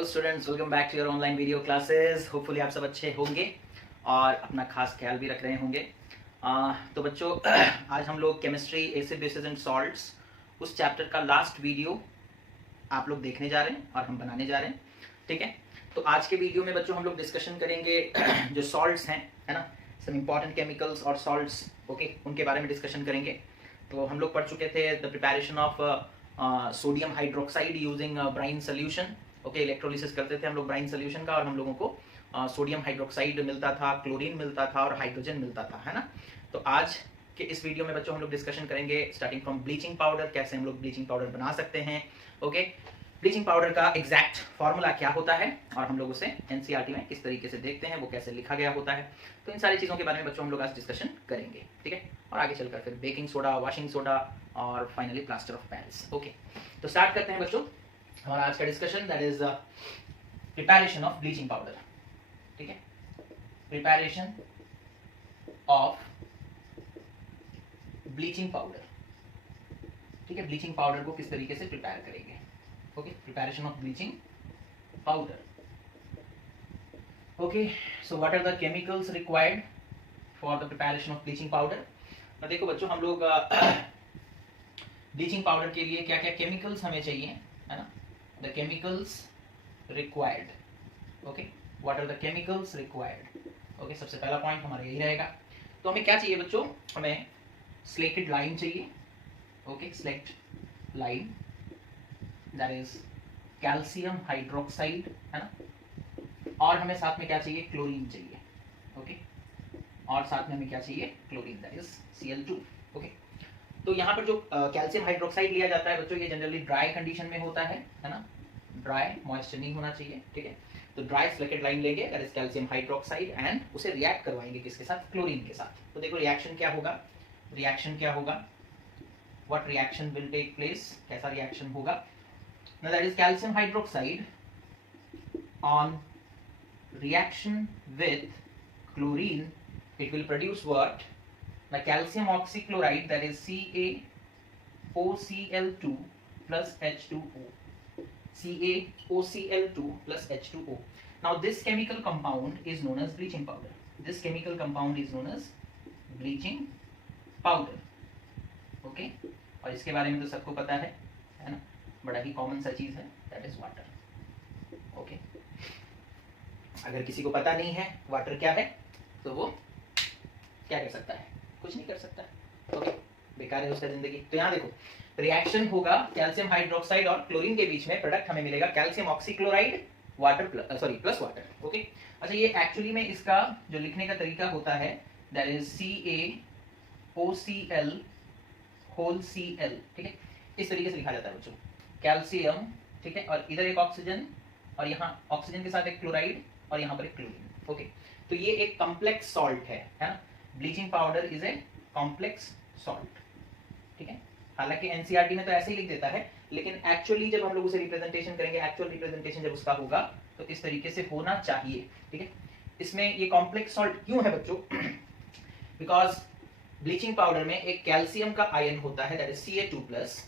Hello students, welcome back to your online video classes. Hopefully आप सब अच्छे होंगे और अपना खास ख्याल भी रख रहे होंगे। तो बच्चों आज हम लोग chemistry acid basis and salts उस चैप्टर का लास्ट वीडियो आप लोग देखने जा रहे हैं और हम बनाने जा रहे हैं। ठीक है, तो आज के वीडियो में बच्चों हम लोग डिस्कशन करेंगे जो सॉल्ट्स हैं, है ना, सम इम्पॉर्टेंट केमिकल्स और सॉल्ट्स, ओके, उनके बारे में डिस्कशन करेंगे। तो हम लोग पढ़ चुके थे the preparation of sodium hydroxide using brine solution. Okay, electrolysis करते थे हम लोग ब्राइन सोल्यूशन का और हम लोगों को सोडियम हाइड्रोक्साइड मिलता था, क्लोरीन मिलता था और हाइड्रोजन मिलता था, है ना। तो आज के इस वीडियो में बच्चों हम लोग डिस्कशन करेंगे स्टार्टिंग फ्रॉम ब्लीचिंग पाउडर, कैसे हम लोग ब्लीचिंग पाउडर बना सकते हैं। ओके, ब्लीचिंग पाउडर का एग्जैक्ट फॉर्मूला क्या होता है और हम लोग उसे एनसीईआरटी में किस तरीके से देखते हैं, वो कैसे लिखा गया होता है। तो इन सारी चीज़ों के बारे में बच्चों हम लोग आज डिस्कशन करेंगे। ठीक है, और आगे चलकर फिर बेकिंग सोडा, वॉशिंग सोडा और finally plaster of Paris. Okay, तो स्टार्ट करते हैं बच्चों हमारा आज का discussion, that is preparation of bleaching powder. ठीक है, प्रिपरेशन ऑफ ब्लीचिंग पाउडर। ठीक है, ब्लीचिंग पाउडर को किस तरीके से प्रिपेयर करेंगे। Okay, preparation of bleaching powder. Okay, so what are the chemicals required for the preparation of bleaching powder. तो देखो बच्चों, हम लोग ब्लीचिंग पाउडर के लिए क्या क्या केमिकल्स हमें चाहिए, है ना। The chemicals required, okay, what are the chemicals required. Okay, सबसे पहला पॉइंट हमारा यही रहेगा। तो हमें क्या चाहिए बच्चों, हमें स्लेटेड लाइम चाहिए। Okay, slate lime, that is calcium hydroxide, है ना। और हमें साथ में क्या चाहिए, क्लोरीन चाहिए। ओके, और साथ में हमें क्या चाहिए, chlorine, that is Cl2। Okay, तो यहाँ पर जो कैल्शियम हाइड्रोक्साइड लिया जाता है बच्चों, ये जनरली ड्राई कंडीशन में होता है ना, ड्राई, मॉइस्चर नहीं होना चाहिए। ठीक है, तो ड्राई स्लेटेड लाइम लेंगे, that is calcium hydroxide, and उसे रिएक्ट करवाएंगे किसके साथ, क्लोरीन के साथ। तो देखो रिएक्शन क्या होगा, रिएक्शन क्या होगा, what reaction will take place, कैसा रिएक्शन होगा। Now that is calcium hydroxide on reaction with chlorine, it will produce what? Now calcium oxychloride, that is CaOCl2 plus H2O. CaOCl2 plus H2O. Now this chemical compound is known as bleaching powder. This chemical compound is known as bleaching powder. Okay? और इसके बारे में तो सबको पता है ना, बड़ा ही कॉमन सा चीज है, दैट इज वाटर। ओके, अगर किसी को पता नहीं है वाटर क्या है तो वो क्या कर सकता है, कुछ नहीं कर सकता। ओके, बेकार है उसका जिंदगी। तो यहाँ देखो रिएक्शन होगा कैल्शियम हाइड्रोक्साइड और क्लोरीन के बीच में, प्रोडक्ट हमें मिलेगा calcium oxychloride water plus water. Okay, अच्छा ये एक्चुअली में इसका जो लिखने का तरीका होता है, that is CaOCl whole Cl। ठीक है, इस तरीके से लिखा जाता है बच्चों, कैल्शियम, ठीक है, और इधर एक ऑक्सीजन और यहाँ ऑक्सीजन के साथ एक क्लोराइड और यहाँ पर एक क्लोरीन। ओके, तो ये एक कॉम्प्लेक्स सॉल्ट है ना। Bleaching powder is a complex salt. ठीक है, हालांकि एनसीईआरटी में तो ऐसे ही लिख देता है, लेकिन एक्चुअली जब हम लोग उसे रिप्रेजेंटेशन करेंगे, एक्चुअल रिप्रेजेंटेशन जब उसका होगा तो इस तरीके से होना चाहिए। ठीक है, इसमें ये कॉम्प्लेक्स सॉल्ट क्यों है बच्चों, बिकॉज ब्लीचिंग पाउडर में एक कैल्शियम का आयन होता है, दैट इज Ca2+,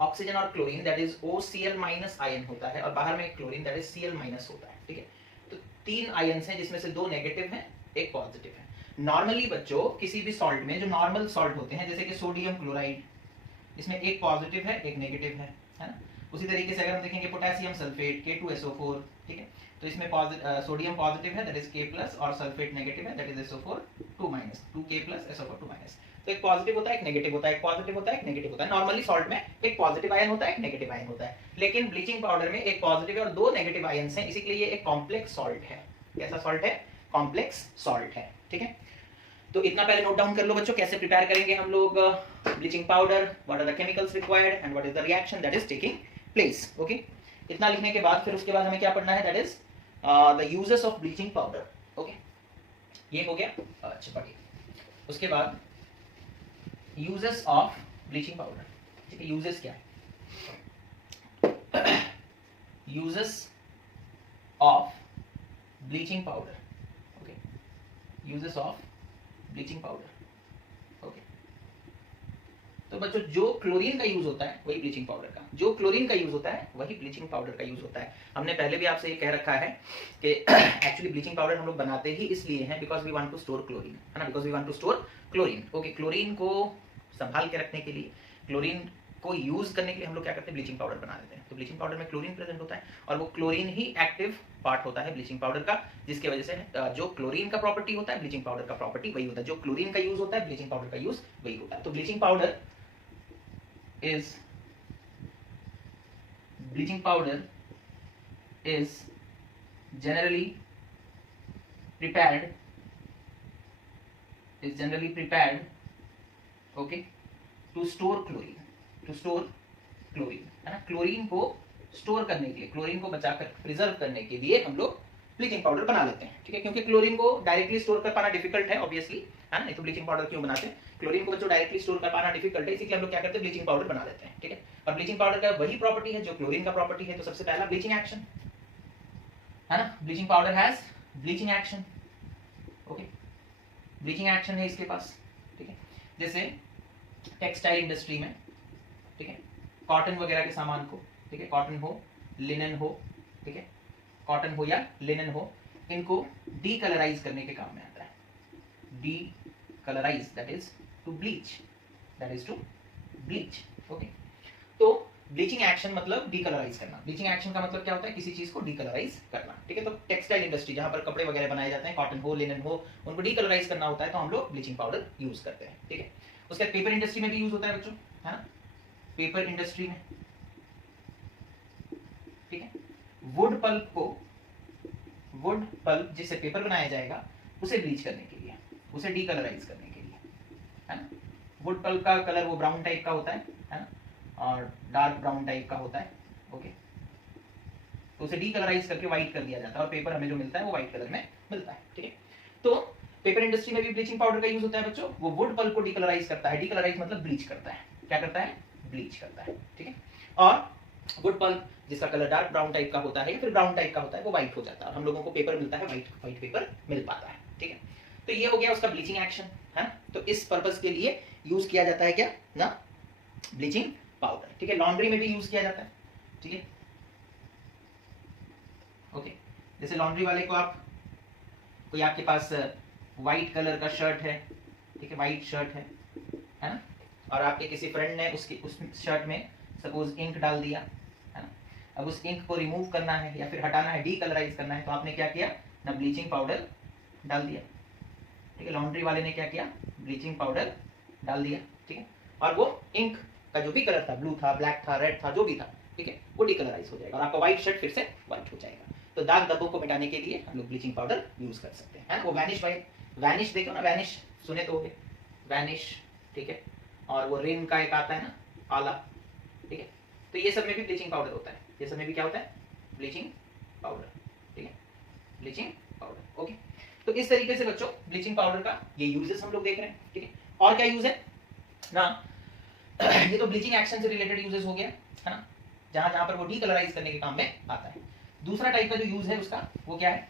ऑक्सीजन और chlorine that is OCl- ion होता है, और बाहर में एक क्लोरीन दैट इज Cl- होता है। ठीक है, तो तीन आयन्स हैं जिसमें से दो नेगेटिव हैं, एक पॉजिटिव है। नॉर्मली बच्चों किसी भी सॉल्ट में जो नॉर्मल सॉल्ट होते हैं, जैसे कि सोडियम क्लोराइड, इसमें एक पॉजिटिव है एक नेगेटिव है ना। उसी तरीके से अगर हम देखेंगे पोटेशियम सल्फेट K2SO4, ठीक है, तो इसमें सोडियम पॉजिटिव है दैट इज K+, और सल्फेट नेगेटिव है that is SO4 2-, 2K+ SO4 2-। तो एक पॉजिटिव होता है, एक नेगेटिव होता है, एक पॉजिटिव होता है, एक नेगेटिव होता है। नॉर्मली सॉल्ट में एक पॉजिटिव आयन होता है, एक नेगेटिव आयन होता है, लेकिन ब्लीचिंग पाउडर में एक पॉजिटिव और दो नेगेटिव आयन्स हैं, इसीलिए ये एक कॉम्प्लेक्स सॉल्ट है। कैसा सॉल्ट है, कॉम्प्लेक्स सॉल्ट है। ठीक है, तो इतना पहले नोट डाउन कर लो बच्चों, कैसे प्रिपेयर करेंगे हम लोग bleaching powder, what are the chemicals required and what is the reaction that is taking place. Okay, इतना लिखने के बाद फिर उसके बाद हमें क्या पढ़ना है, that is the uses of bleaching powder. Okay, ये हो गया। अच्छा पढ़िए, उसके बाद यूजेस ऑफ ब्लीचिंग पाउडर। ठीक है, यूजेस क्या है, uses of bleaching powder. Okay, uses of bleaching powder. Okay, तो बच्चों जो क्लोरीन का यूज होता है वही ब्लीचिंग पाउडर का, जो क्लोरीन का यूज होता है वही ब्लीचिंग पाउडर का यूज होता है। हमने पहले भी आपसे ये कह रखा है कि एक्चुअली ब्लीचिंग पाउडर हम लोग बनाते ही इसलिए हैं because we want to store chlorine, है ना, because we want to store chlorine. Okay, chlorine को संभाल के रखने के लिए, क्लोरीन को यूज करने के लिए हम लोग क्या करते हैं, ब्लीचिंग पाउडर बना देते हैं। तो ब्लीचिंग पाउडर में क्लोरीन प्रेजेंट होता है और वो क्लोरीन ही एक्टिव पार्ट होता है ब्लीचिंग पाउडर का, जिसकी वजह से जो क्लोरीन का प्रॉपर्टी होता है ब्लीचिंग पाउडर का प्रॉपर्टी वही होता है, जो क्लोरीन का यूज होता है ब्लीचिंग पाउडर का यूज वही होता है। तो bleaching powder is bleaching powder is generally prepared okay to store chlorine है ना, क्लोरीन को स्टोर करने के लिए, क्लोरीन को बचाकर प्रिजर्व करने के लिए हम लोग ब्लीचिंग पाउडर बना लेते हैं, ठीक है, क्योंकि क्लोरीन को डायरेक्टली स्टोर कर पाना डिफिकल्ट है ऑब्वियसली, है ना, नहीं तो ब्लीचिंग पाउडर क्यों बनाते हैं, क्लोरीन को बच्चों डायरेक्टली स्टोर कर पाना डिफिकल्ट है, इसीलिए हम लोग क्या करते हैं ब्लीचिंग पाउडर बना लेते हैं, ठीक है। और ब्लीचिंग पाउडर का वही प्रॉपर्टी है जो क्लोरीन का प्रॉपर्टी है, तो सबसे पहला ब्लीचिंग एक्शन, है ना, bleaching powder has bleaching action, okay, bleaching action है इसके पास, ठीक है। जैसे टेक्सटाइल इंडस्ट्री में, ठीक है, कॉटन वगैरह के सामान को, ठीक है, कॉटन हो, लिनन हो, ठीक है, कॉटन हो या लिनन हो, इनको डीकलराइज करने के काम में आता है, decolorize that is to bleach, okay. तो ब्लीचिंग एक्शन मतलब डीकलराइज करना, ब्लीचिंग एक्शन का मतलब क्या होता है, किसी चीज को डीकलराइज करना, ठीक है। तो टेक्सटाइल इंडस्ट्री जहां पर कपड़े वगैरह बनाए जाते हैं, कॉटन हो, लिनन हो, उनको डीकलराइज करना होता है, तो हम लोग ब्लीचिंग पाउडर यूज करते हैं, ठीक है। उसके बाद पेपर इंडस्ट्री में भी यूज होता है बच्चों, है ना, पेपर इंडस्ट्री में, ठीक है, वुड पल्प जिससे पेपर बनाया जाएगा उसे ब्लीच करने के लिए, उसे डीकलराइज करने के लिए, है ना। वुड पल्प का कलर वो ब्राउन टाइप का होता है ना, और डार्क ब्राउन टाइप का होता है, ओके। तो उसे डीकलराइज करके व्हाइट कर दिया जाता है और पेपर हमें जो मिलता है वो व्हाइट कलर में मिलता है, ठीक है। तो पेपर इंडस्ट्री में भी ब्लीचिंग पाउडर का यूज होता है बच्चों, वो वुड पल्प को डीकलराइज करता है, डीकलराइज मतलब ब्लीच करता है, क्या करता है, ब्लीच करता है, ठीक है। और वुड पल्प जिसका कलर डार्क ब्राउन टाइप का होता है या फिर ब्राउन टाइप का होता है, वो व्हाइट हो जाता है और हम लोगों को पेपर मिलता है, व्हाइट पेपर मिल पाता है, ठीक है। तो ये हो गया उसका ब्लीचिंग एक्शन, है। तो इस पर्पस के लिए यूज किया जाता है क्या ना, ब्लीचिंग पाउडर, ठीक है। लॉन्ड्री में भी यूज किया जाता है, ठीक है, ओके। जैसे लॉन्ड्री वाले को आप, कोई आपके पास व्हाइट कलर का शर्ट है, ठीक है, व्हाइट शर्ट है ना, और आपके किसी फ्रेंड ने उसकी उस शर्ट में सपोज इंक डाल दिया, है ना। अब उस इंक को रिमूव करना है या फिर हटाना है, डीकलराइज करना है, तो आपने क्या किया ना, ब्लीचिंग पाउडर डाल दिया, ठीक है। लॉन्ड्री वाले ने क्या किया, ब्लीचिंग पाउडर डाल दिया, ठीक है, और वो इंक का जो भी कलर था, ब्लू था, ब्लैक था, रेड था, जो भी था, ठीक है, वो डीकलराइज हो जाएगा और आपका व्हाइट शर्ट फिर से व्हाइट हो जाएगा। तो दाग धब्बों को मिटाने के लिए हम लोग ब्लीचिंग पाउडर यूज कर सकते हैं, है ना। वो वैनिश देखो ना, वैनिश सुने तो होंगे, वैनिश, ठीक है, और वो रिन का एक आता है ना, आला, ठीक है। तो ये सब में भी ब्लीचिंग पाउडर होता है, ये सब में भी क्या होता है, ब्लीचिंग पाउडर, ठीक है, ब्लीचिंग पाउडर, ओके। तो इस तरीके से बच्चों ब्लीचिंग पाउडर का ये यूजेस हम लोग देख रहे हैं, ठीक है। और क्या यूज है ना, ये तो ब्लीचिंग एक्शन से रिलेटेड यूजेस हो गया, है ना, जहां जहां पर वो डीकलराइज करने के काम में आता है। दूसरा टाइप का जो यूज है उसका, वो क्या है,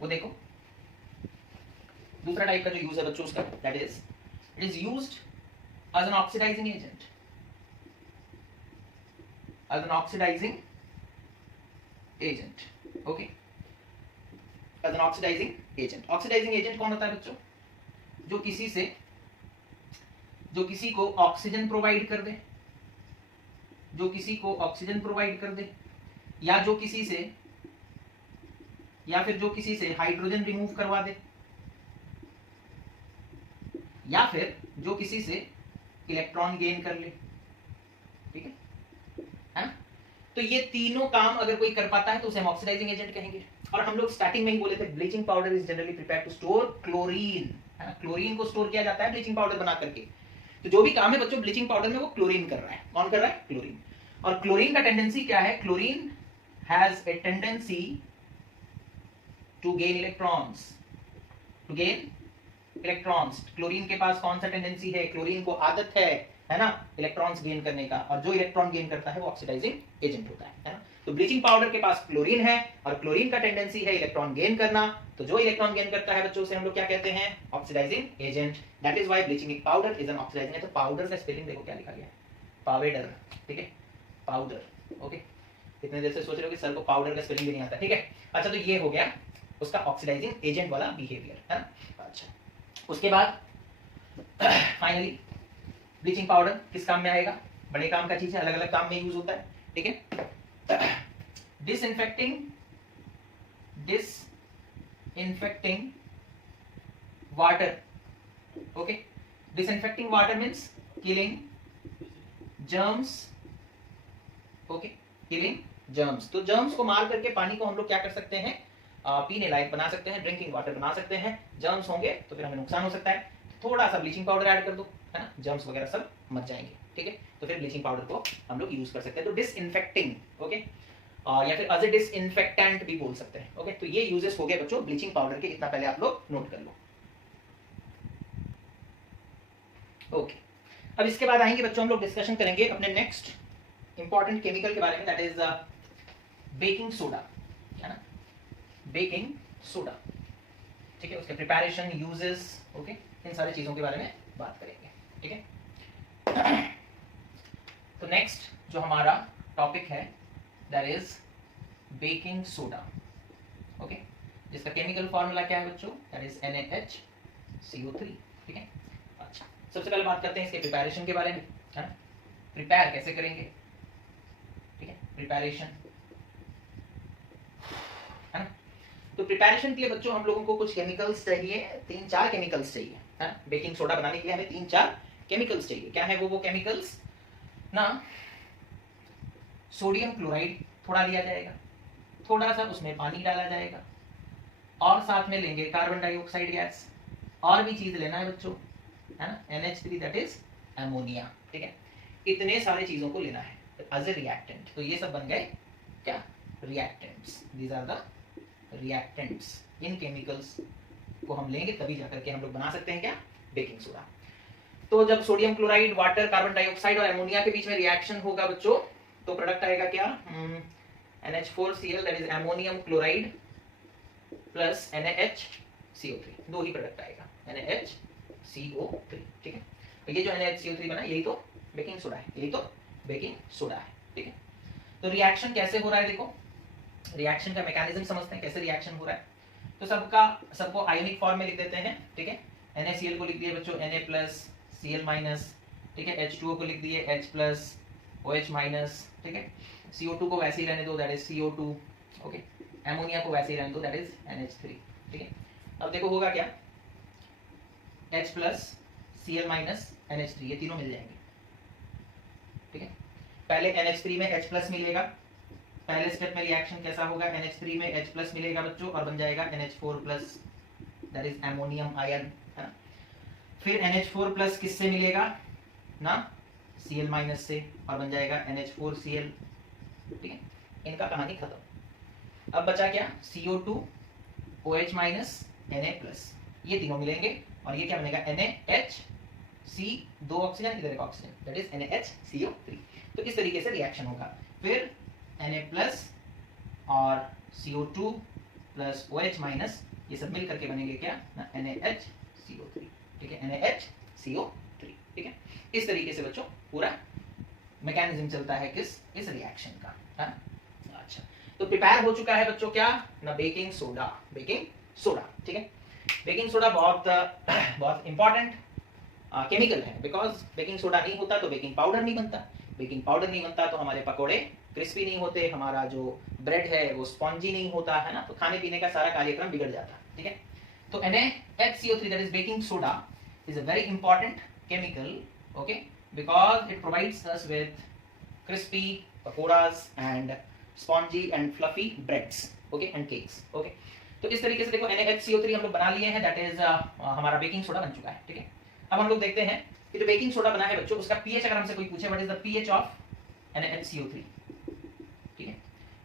वो देखो, दूसरा टाइप का जो यूज है बच्चों उसका, that is it is used as an oxidizing agent, as an oxidizing agent, okay, as an oxidizing agent। oxidizing agent कौन होता है बच्चों, जो किसी को ऑक्सीजन प्रोवाइड कर दे, जो किसी को ऑक्सीजन प्रोवाइड कर दे, या जो किसी से हाइड्रोजन रिमूव करवा दे, या फिर जो किसी से इलेक्ट्रॉन गेन कर ले, ठीक है ना। तो ये तीनों काम अगर कोई कर पाता है तो उसे हम ऑक्सीडाइजिंग एजेंट कहेंगे। और हम लोग स्टार्टिंग में ही बोले थे bleaching powder is generally prepared to store chlorine, है ना, क्लोरीन को स्टोर किया जाता है ब्लीचिंग पाउडर बना करके। तो जो भी काम है बच्चों ब्लीचिंग पाउडर में वो क्लोरीन कर रहा है, कौन कर रहा है, क्लोरीन। और क्लोरीन का टेंडेंसी क्या है, chlorine has a tendency to gain electrons, chlorine के पास कौन सा टेंडेंसी है, क्लोरीन को आदत है ना, इलेक्ट्रॉन्स गेन करने का, और जो इलेक्ट्रॉन गेन करता है वो ऑक्सीडाइजिंग एजेंट होता है ना। तो ब्लीचिंग पाउडर के पास क्लोरीन है और क्लोरीन का टेंडेंसी है इलेक्ट्रॉन गेन करना, तो जो इलेक्ट्रॉन गेन करता है बच्चों से हम लोग क्या कहते हैं, oxidizing agent. That is why bleaching powder is an oxidizing agent. तो पाउडर का स्पेलिंग देखो क्या लिखा गया है, पावेडर, ठीक है, पाउडर। ओके, इतने देर से सोच रहे हो कि सर को पाउडर का स्पेलिंग भी नहीं आता, ठीक है। अच्छा, तो ये हो गया उसका ऑक्सीडाइजिंग एजेंट वाला बिहेवियर, है ना। अच्छा, उसके बाद फाइनली ब्लीचिंग पाउडर किस काम में आएगा, बड़े काम का चीज है, अलग अलग काम में यूज होता है, ठीक है। Disinfecting water, okay, disinfecting water means killing germs, okay, killing germs. तो जर्म्स को मार करके पानी को हम लोग क्या कर सकते हैं, पीने लायक बना सकते हैं, ड्रिंकिंग वाटर बना सकते हैं। जर्म्स होंगे तो फिर हमें नुकसान हो सकता है, थोड़ा सा ब्लीचिंग पाउडर ऐड कर दो, है ना, जर्म्स वगैरह सब मर जाएंगे, ठीक है। तो फिर ब्लीचिंग पाउडर को हम लोग यूज कर सकते हैं। तो डिसइंफेक्टिंग, ओके, या फिर एज ए डिसइंफेक्टेंट भी बोल सकते हैं, ओके। तो ये यूजेस हो गए बच्चों ब्लीचिंग पाउडर के, इतना पहले आप लोग नोट कर लो, ओके। अब इसके बाद आएंगे बच्चों, हम लोग डिस्कशन करेंगे अपने नेक्स्ट इंपॉर्टेंट केमिकल के बारे में, दैट इज बेकिंग सोडा, है ना, बेकिंग सोडा, ठीक है। उसके प्रिपरेशन, यूजेस, ओके, इन सारी चीजों के बारे में बात करेंगे, ठीक है। तो नेक्स्ट जो हमारा टॉपिक है that is baking soda, okay, जिसका केमिकल फॉर्मूला क्या है बच्चों, दैट इज NaHCO3, ठीक है। अच्छा, सबसे पहले बात करते हैं इसके प्रिपरेशन के बारे में, है ना, प्रिपेयर कैसे करेंगे, ठीक है, प्रिपरेशन, है ना। तो प्रिपरेशन के लिए बच्चों हम लोगों को कुछ केमिकल्स चाहिए, 3-4 केमिकल्स चाहिए, है ना। बेकिंग सोडा बनाने के लिए हमें 3-4 केमिकल्स चाहिए। क्या है वो केमिकल्स ना, सोडियम क्लोराइड थोड़ा लिया जाएगा, थोड़ा सा उसमें पानी डाला जाएगा, और साथ में लेंगे कार्बन डाइऑक्साइड गैस, और भी चीज लेना है बच्चों, है ना, NH3 दैट इज अमोनिया, ठीक है। इतने सारे चीजों को लेना है एज ए रिएक्टेंट। तो ये सब बन गए क्या, reactants. These are the reactants. इन केमिकल्स को हम लेंगे तभी जाकर के हम लोग बना सकते हैं क्या, बेकिंग सोडा। तो जब sodium chloride, water, carbon dioxide और अमोनिया के बीच में रिएक्शन होगा बच्चों, तो प्रोडक्ट आएगा क्या, NH4Cl that is ammonium chloride plus NaHCO3, दो ही प्रोडक्ट आएगा, NaHCO3, ठीक है। तो ये जो NaHCO3 बना यही तो बेकिंग सोडा है, यही तो बेकिंग सोडा है, ठीक है। तो रिएक्शन कैसे हो रहा है, देखो रिएक्शन का मैकेनिज्म समझते हैं, कैसे रिएक्शन हो रहा है। तो सबको आयोनिक फॉर्म में लिख देते हैं, ठीक है। NaCl को लिख दिए बच्चों Na+Cl-, ठीक है। H2O को लिख दिए H+OH-, ठीक है। CO2 को वैसे ही रहने दो, that is CO2, okay. Ammonia को वैसे ही रहने दो, दैट इज NH3, ठीक है। अब देखो होगा क्या, H+Cl-, NH3, ये तीनों मिल जाएंगे, ठीक है। पहले NH3 में H+ मिलेगा, पहले स्टेप में रिएक्शन कैसा होगा, NH3 में H+ मिलेगा बच्चों और बन जाएगा NH4+, that is ammonium ion, है ना। फिर NH4+ किससे मिलेगा ना, Cl- से, और बन जाएगा NH4Cl, ठीक है। इनका कहानी खत्म। अब बचा क्या, CO2, OH-, Na+, ये तीनों मिलेंगे और ये क्या बनेगा, NaHC, 2 ऑक्सीजन, इधर एक ऑक्सीजन, दैट इज NaHCO3। तो इस तरीके से रिएक्शन होगा। फिर Na+ और CO2 प्लस OH-, ये सब मिल करके बनेंगे क्या, NaHCO3, ठीक है, NaHCO3, ठीक है। इस तरीके से बच्चों पूरा मैकेनिज्म चलता है किस, इस रिएक्शन का, है ना। अच्छा, तो प्रिपेयर हो चुका है बच्चों क्या ना, बेकिंग सोडा, बेकिंग सोडा, ठीक है। बेकिंग सोडा बहुत बहुत इंपॉर्टेंट केमिकल है, बिकॉज बेकिंग सोडा नहीं होता तो बेकिंग पाउडर नहीं बनता, बेकिंग पाउडर नहीं बनता तो हमारे पकोड़े क्रिस्पी नहीं होते, हमारा जो ब्रेड है वो स्पॉन्जी नहीं होता, है ना। तो खाने पीने का सारा कार्यक्रम बिगड़ जाता है, ठीक है। तो NaHCO3 that is baking soda is a very important chemical, okay, because it provides us with crispy pakoras and spongy and fluffy breads, okay, and cakes, okay. तो इस तरीके से देखो NaHCO3 हम लोग बना लिए हैं, दैट इज हमारा बेकिंग सोडा बन चुका है, ठीक है। अब हम लोग देखते हैं कि जो बेकिंग सोडा बना है बच्चों, उसका pH अगर हमसे कोई पूछे what is the pH of NaHCO3, ठीक है।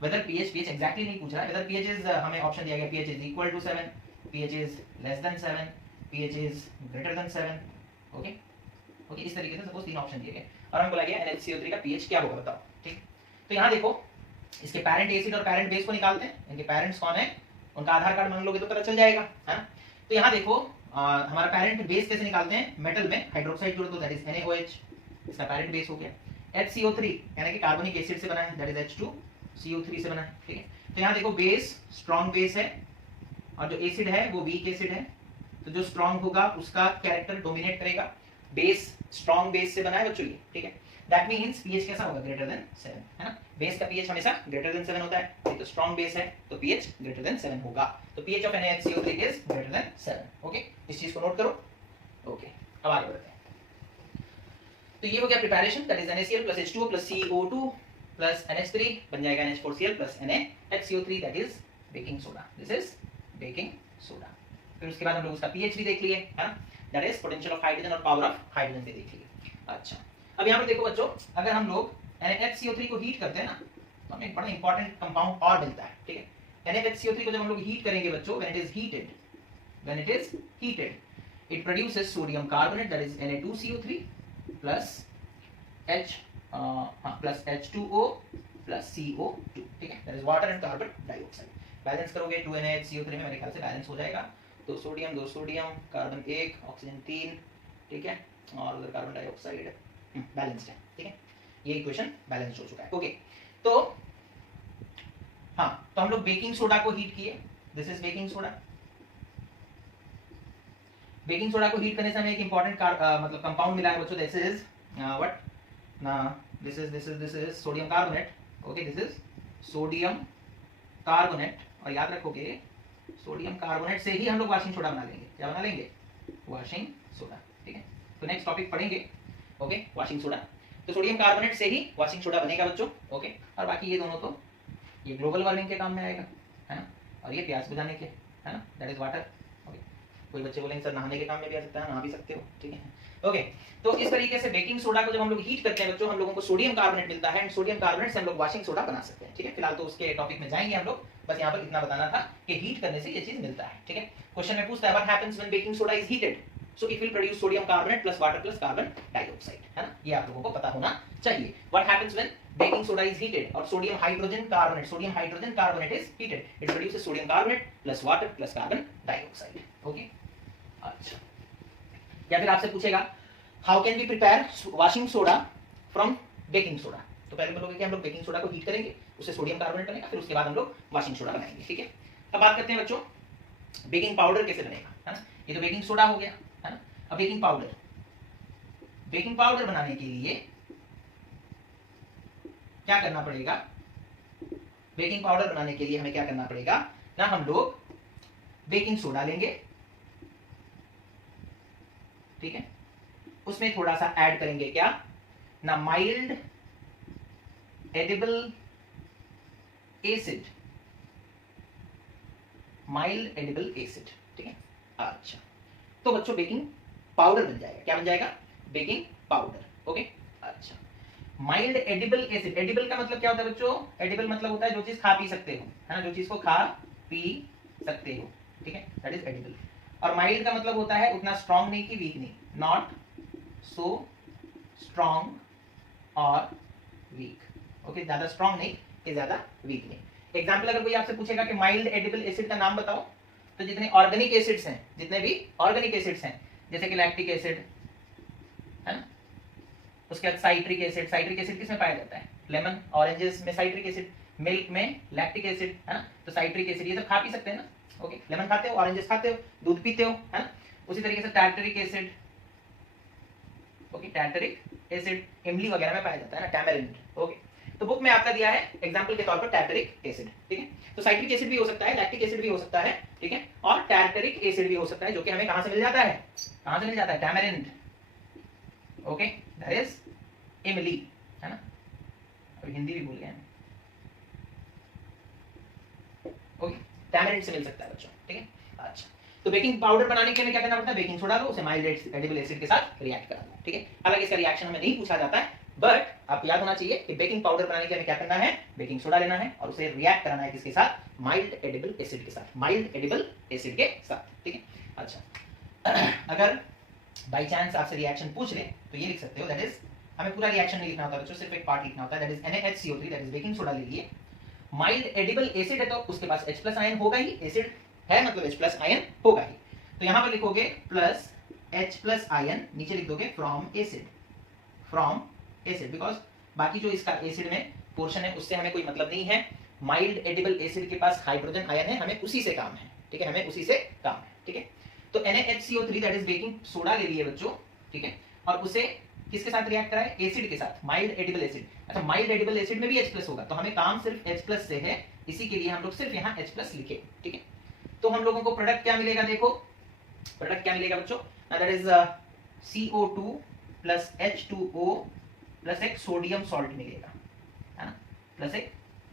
वेदर pH एग्जैक्टली नहीं पूछ रहा है, वेदर pH इज, हमें ऑप्शन दिया गया pH is equal to 7, pH is less than 7, pH is greater than 7, okay okay, इस तरीके से सपोज 3 ऑप्शन दिए गए और हमको बोला गया NaHCO3 का pH क्या होगा बताओ, ठीक। तो यहाँ देखो इसके पैरेंट एसिड और पैरेंट बेस को निकालते हैं। इनके पेरेंट्स कौन है, उनका आधार कार्ड मांग लोगे तो पता चल जाएगा, है ना। तो यहाँ देखो हमारा पैरेंट बेस कैसे निकालते हैं, मेटल में हाइड्रोक्साइड जोड़ दो, दैट इज NaOH, इसका पैरेंट बेस हो गया। HCO3 यानी कि कार्बोनिक एसिड से बना है, दैट इज H2CO3 से बना है, ठीक है। तो यहाँ देखो बेस स्ट्रॉन्ग बेस है और जो एसिड है वो वीक एसिड है, तो जो स्ट्रॉन्ग होगा उसका कैरेक्टर डोमिनेट करेगा। बेस स्ट्रॉन्ग बेस से बना है बच्चों ये, ठीक है। दैट मींस पीएच कैसा होगा, ग्रेटर देन 7, है ना। बेस का पीएच हमेशा ग्रेटर देन 7 होता है, ये तो स्ट्रॉन्ग बेस है तो पीएच ग्रेटर देन 7 होगा। तो pH of NaHCO3 is greater than 7, okay. इस चीज को नोट करो, ओके। अब आगे बढ़ते हैं। तो ये हो गया preparation, that is NaCl plus H2O plus CO2 plus NH3 बन जाएगा NH4Cl plus NaHCO3, that is baking soda, this is baking soda. फिर उसके बाद हम लोग उसका पीएच भी देख लिए, है ना, that is potential of hydrogen और पावर ऑफ हाइड्रोजन भी देख लिए। अच्छा, अब यहाँ पर देखो बच्चों, अगर हम लोग NaHCO3 को हीट करते हैं ना तो हमें एक बड़ा इंपॉर्टेंट कंपाउंड और मिलता है, ठीक है। NaHCO3 को जब हम लोग हीट करेंगे बच्चों, when it is heated it produces sodium carbonate, that is Na2CO3 plus H2O plus CO2, ठीक है, that is water and carbon dioxide। Balance करोगे 2NaHCO3 में, मेरे ख्याल से बैलेंस हो जाएगा, 2 सोडियम कार्बन 1 ऑक्सीजन 3, ठीक है, और उधर कार्बन डाइऑक्साइड बैलेंस्ड है, ठीक है। ये इक्वेशन बैलेंस्ड हो चुका है, ओके। तो हाँ, तो हम लोग बेकिंग सोडा को हीट किए, this is baking soda. Baking soda को हीट करने से हमें एक इंपॉर्टेंट मतलब कंपाउंड मिला है बच्चों, दिस इज व्हाट ना, this is sodium carbonate, okay, this is sodium carbonate. और याद रखोगे सोडियम कार्बोनेट से ही हम लोग वाशिंग सोडा बना लेंगे, क्या बना लेंगे, वाशिंग सोडा, ठीक है। तो नेक्स्ट टॉपिक पढ़ेंगे, ओके, वाशिंग सोडा। तो सोडियम कार्बोनेट से ही वाशिंग सोडा बनेगा बच्चों, ओके। और बाकी ये दोनों तो ये ग्लोबल वार्मिंग के काम में आएगा, है ना, और ये प्यास बुझाने के, है ना, दैट इज वाटर, ओके। कोई बच्चे बोलेंगे सर नहाने के काम में भी आ सकता है, नहा भी सकते हो, ठीक है, ओके। तो इस तरीके से बेकिंग सोडा को जब हम लोग हीट करते हैं बच्चों, हम लोगों को सोडियम कार्बोनेट मिलता है, एंड सोडियम कार्बोनेट से हम लोग वाशिंग सोडा बना सकते हैं, ठीक है। फिलहाल तो उसके टॉपिक में जाएंगे हम लोग, बस यहाँ पर इतना बताना था कि हीट करने से ये चीज मिलता है, ठीक है। क्वेश्चन में पूछता है what happens when baking soda is heated, so it will produce sodium carbonate plus water plus carbon dioxide, है ना, ये आप लोगों को पता होना चाहिए। What happens when baking soda is heated और sodium hydrogen carbonate is heated, it produces sodium carbonate plus water plus carbon dioxide, okay. अच्छा, या फिर आपसे पूछेगा how can we prepare washing soda from baking soda, तो पहले बोलोगे कि हम लोग बेकिंग सोडा को हीट करेंगे, उससे सोडियम कार्बोनेट बनेगा, फिर उसके बाद हम लोग वाशिंग सोडा बनाएंगे, ठीक है। अब बात करते हैं बच्चों बेकिंग पाउडर कैसे बनेगा, है ना। ये तो बेकिंग सोडा हो गया, है ना। अब बेकिंग पाउडर बनाने के लिए क्या करना पड़ेगा, बेकिंग पाउडर बनाने के लिए हमें क्या करना पड़ेगा ना, हम लोग बेकिंग सोडा लेंगे, ठीक है, उसमें थोड़ा सा ऐड करेंगे क्या ना, माइल्ड एडिबल एसिड, ठीक है। अच्छा, तो बच्चों बेकिंग पाउडर बन जाएगा, क्या बन जाएगा, बेकिंग पाउडर, ओके। अच्छा, माइल्ड एडिबल एसिड, एडिबल का मतलब क्या होता है बच्चों, एडिबल मतलब होता है जो चीज खा पी सकते हो, है ना, जो चीज को खा पी सकते हो, ठीक है, दैट इज एडिबल। और माइल्ड का मतलब होता है उतना स्ट्रॉन्ग नहीं कि वीक नहीं, नॉट सो स्ट्रॉन्ग और वीक, ओके, ज्यादा स्ट्रॉन्ग नहीं कि ज्यादा वीक नहीं। एग्जाम्पल अगर कोई आपसे पूछेगा कि माइल्ड एडिबल एसिड का नाम बताओ, तो जितने ऑर्गेनिक एसिड्स हैं, जितने भी ऑर्गेनिक एसिड्स हैं, जैसे कि लैक्टिक एसिड, है ना, उसके बाद साइट्रिक एसिड, साइट्रिक एसिड किसमें पाया जाता है, लेमन, ऑरेंजेस में साइट्रिक एसिड, मिल्क में लैक्टिक एसिड, है ना, तो साइट्रिक एसिड ये सब खा पी सकते हैं ना, ओके। लेमन खाते हो, ऑरेंजेस खाते हो, दूध पीते हो, है ना। उसी तरीके से tartaric acid, okay, tartaric acid इमली वगैरह में पाया जाता है ना, टैमरिंड, ओके। तो बुक में आपका दिया है एग्जांपल के तौर पर टार्टरिक एसिड, ठीक है। तो साइट्रिक एसिड भी हो सकता है, लैक्टिक एसिड भी हो सकता है, ठीक है, और टार्टरिक एसिड भी हो सकता है, जो कि हमें कहां से मिल जाता है, कहां से मिल जाता है, टैमरिंड, ओके, दैट इज इमली, है ना। अभी हिंदी भी भूल गए हैं, ओके, टैमरिंड से मिल सकता है बच्चों, ठीक है। अच्छा, तो बेकिंग पाउडर बनाने के लिए क्या करना पड़ता है, बेकिंग सोडा लो, उसे माइल्ड एडिबल एसिड के साथ रिएक्ट करा लो, ठीक है। हालांकि इसका रिएक्शन हमें नहीं पूछा जाता है, बट आपको याद होना चाहिए कि बेकिंग पाउडर बनाने के लिए हमें क्या करना है, बेकिंग सोडा लेना है और उसे रिएक्ट कराना है किसके साथ, माइल्ड एडिबल एसिड के साथ, माइल्ड एडिबल एसिड के साथ, ठीक है। अच्छा, अगर बाय चांस आपसे रिएक्शन पूछ ले तो ये लिख सकते हो, दैट इज, हमें पूरा रिएक्शन नहीं लिखना होता बच्चों, सिर्फ एक पार्ट लिखना होता है, that is NaHCO3, that is baking soda ले लिए, माइल्ड एडिबल एसिड है तो उसके पास H प्लस आयन होगा ही, एसिड है मतलब H प्लस आयन होगा ही। तो यहां पर लिखोगे प्लस H प्लस आयन, नीचे लिख दोगे from acid, from acid, because बाकी जो इसका एसिड में पोर्शन है उससे हमें कोई मतलब नहीं है। माइल्ड एडिबल एसिड के पास हाइड्रोजन आयन है, हमें उसी से काम है, ठीक है, हमें उसी से काम है, ठीक है। तो NaHCO3 that is baking soda ले लिए बच्चों, ठीक है, और उसे किसके साथ रिएक्ट करा है, एसिड के साथ, माइल्ड एडिबल एसिड। अच्छा, माइल्ड एडिबल एसिड में भी H प्लस होगा, तो हमें काम सिर्फ H प्लस से है, इसी के लिए हम लोग सिर्फ यहाँ H प्लस लिखे, ठीक है। तो हम लोगों को प्रोडक्ट क्या मिलेगा, देखो प्रोडक्ट क्या मिलेगा बच्चों, that is CO2 plus H2O plus एक सोडियम सॉल्ट मिलेगा, है ना, प्लस एक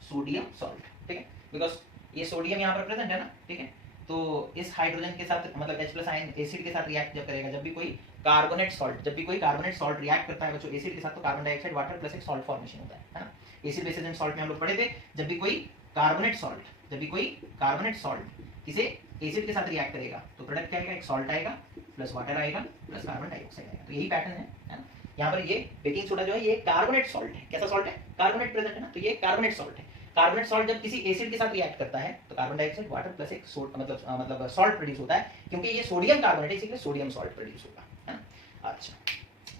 सोडियम सॉल्ट, ठीक है, बिकॉज ये सोडियम यहाँ पर प्रेजेंट है ना, ठीक है। तो इस हाइड्रोजन के साथ मतलब H प्लस आयन एसिड के साथ रिएक्ट जब करेगा, जब भी कोई कार्बोनेट सॉल्ट, जब भी कोई कार्बोनेट सॉल्ट रिएक्ट करता है बच्चों एसिड के साथ, तो कार्बन डाइऑक्साइड वाटर प्लस एक सॉल्ट फॉर्मेशन होता है ना। एसिड बेसिस एंड सॉल्ट में हम लोग पढ़े थे, जब भी कोई कार्बोनेट सॉल्ट, जब भी कोई कार्बोनेट सॉल्ट किसे एसिड के साथ रिएक्ट करेगा तो प्रोडक्ट क्या आएगा, एक सॉल्ट आएगा प्लस वाटर आएगा प्लस कार्बन डाइऑक्साइड आएगा। तो यही पैटर्न है ना। यहाँ पर ये बेकिंग सोडा जो है ये कार्बोनेट सॉल्ट है, कैसा सॉल्ट है, कार्बोनेट प्रेजेंट है ना, तो ये कार्बोनेट सॉल्ट है। कार्बोनेट सॉल्ट जब किसी एसिड के साथ रिएक्ट करता है तो कार्बन डाइऑक्साइड वाटर प्लस एक मतलब सॉल्ट प्रोड्यूस होता है, क्योंकि ये सोडियम कार्बोनेट है इसलिए सोडियम सॉल्ट प्रोड्यूस होगा, है ना। अच्छा,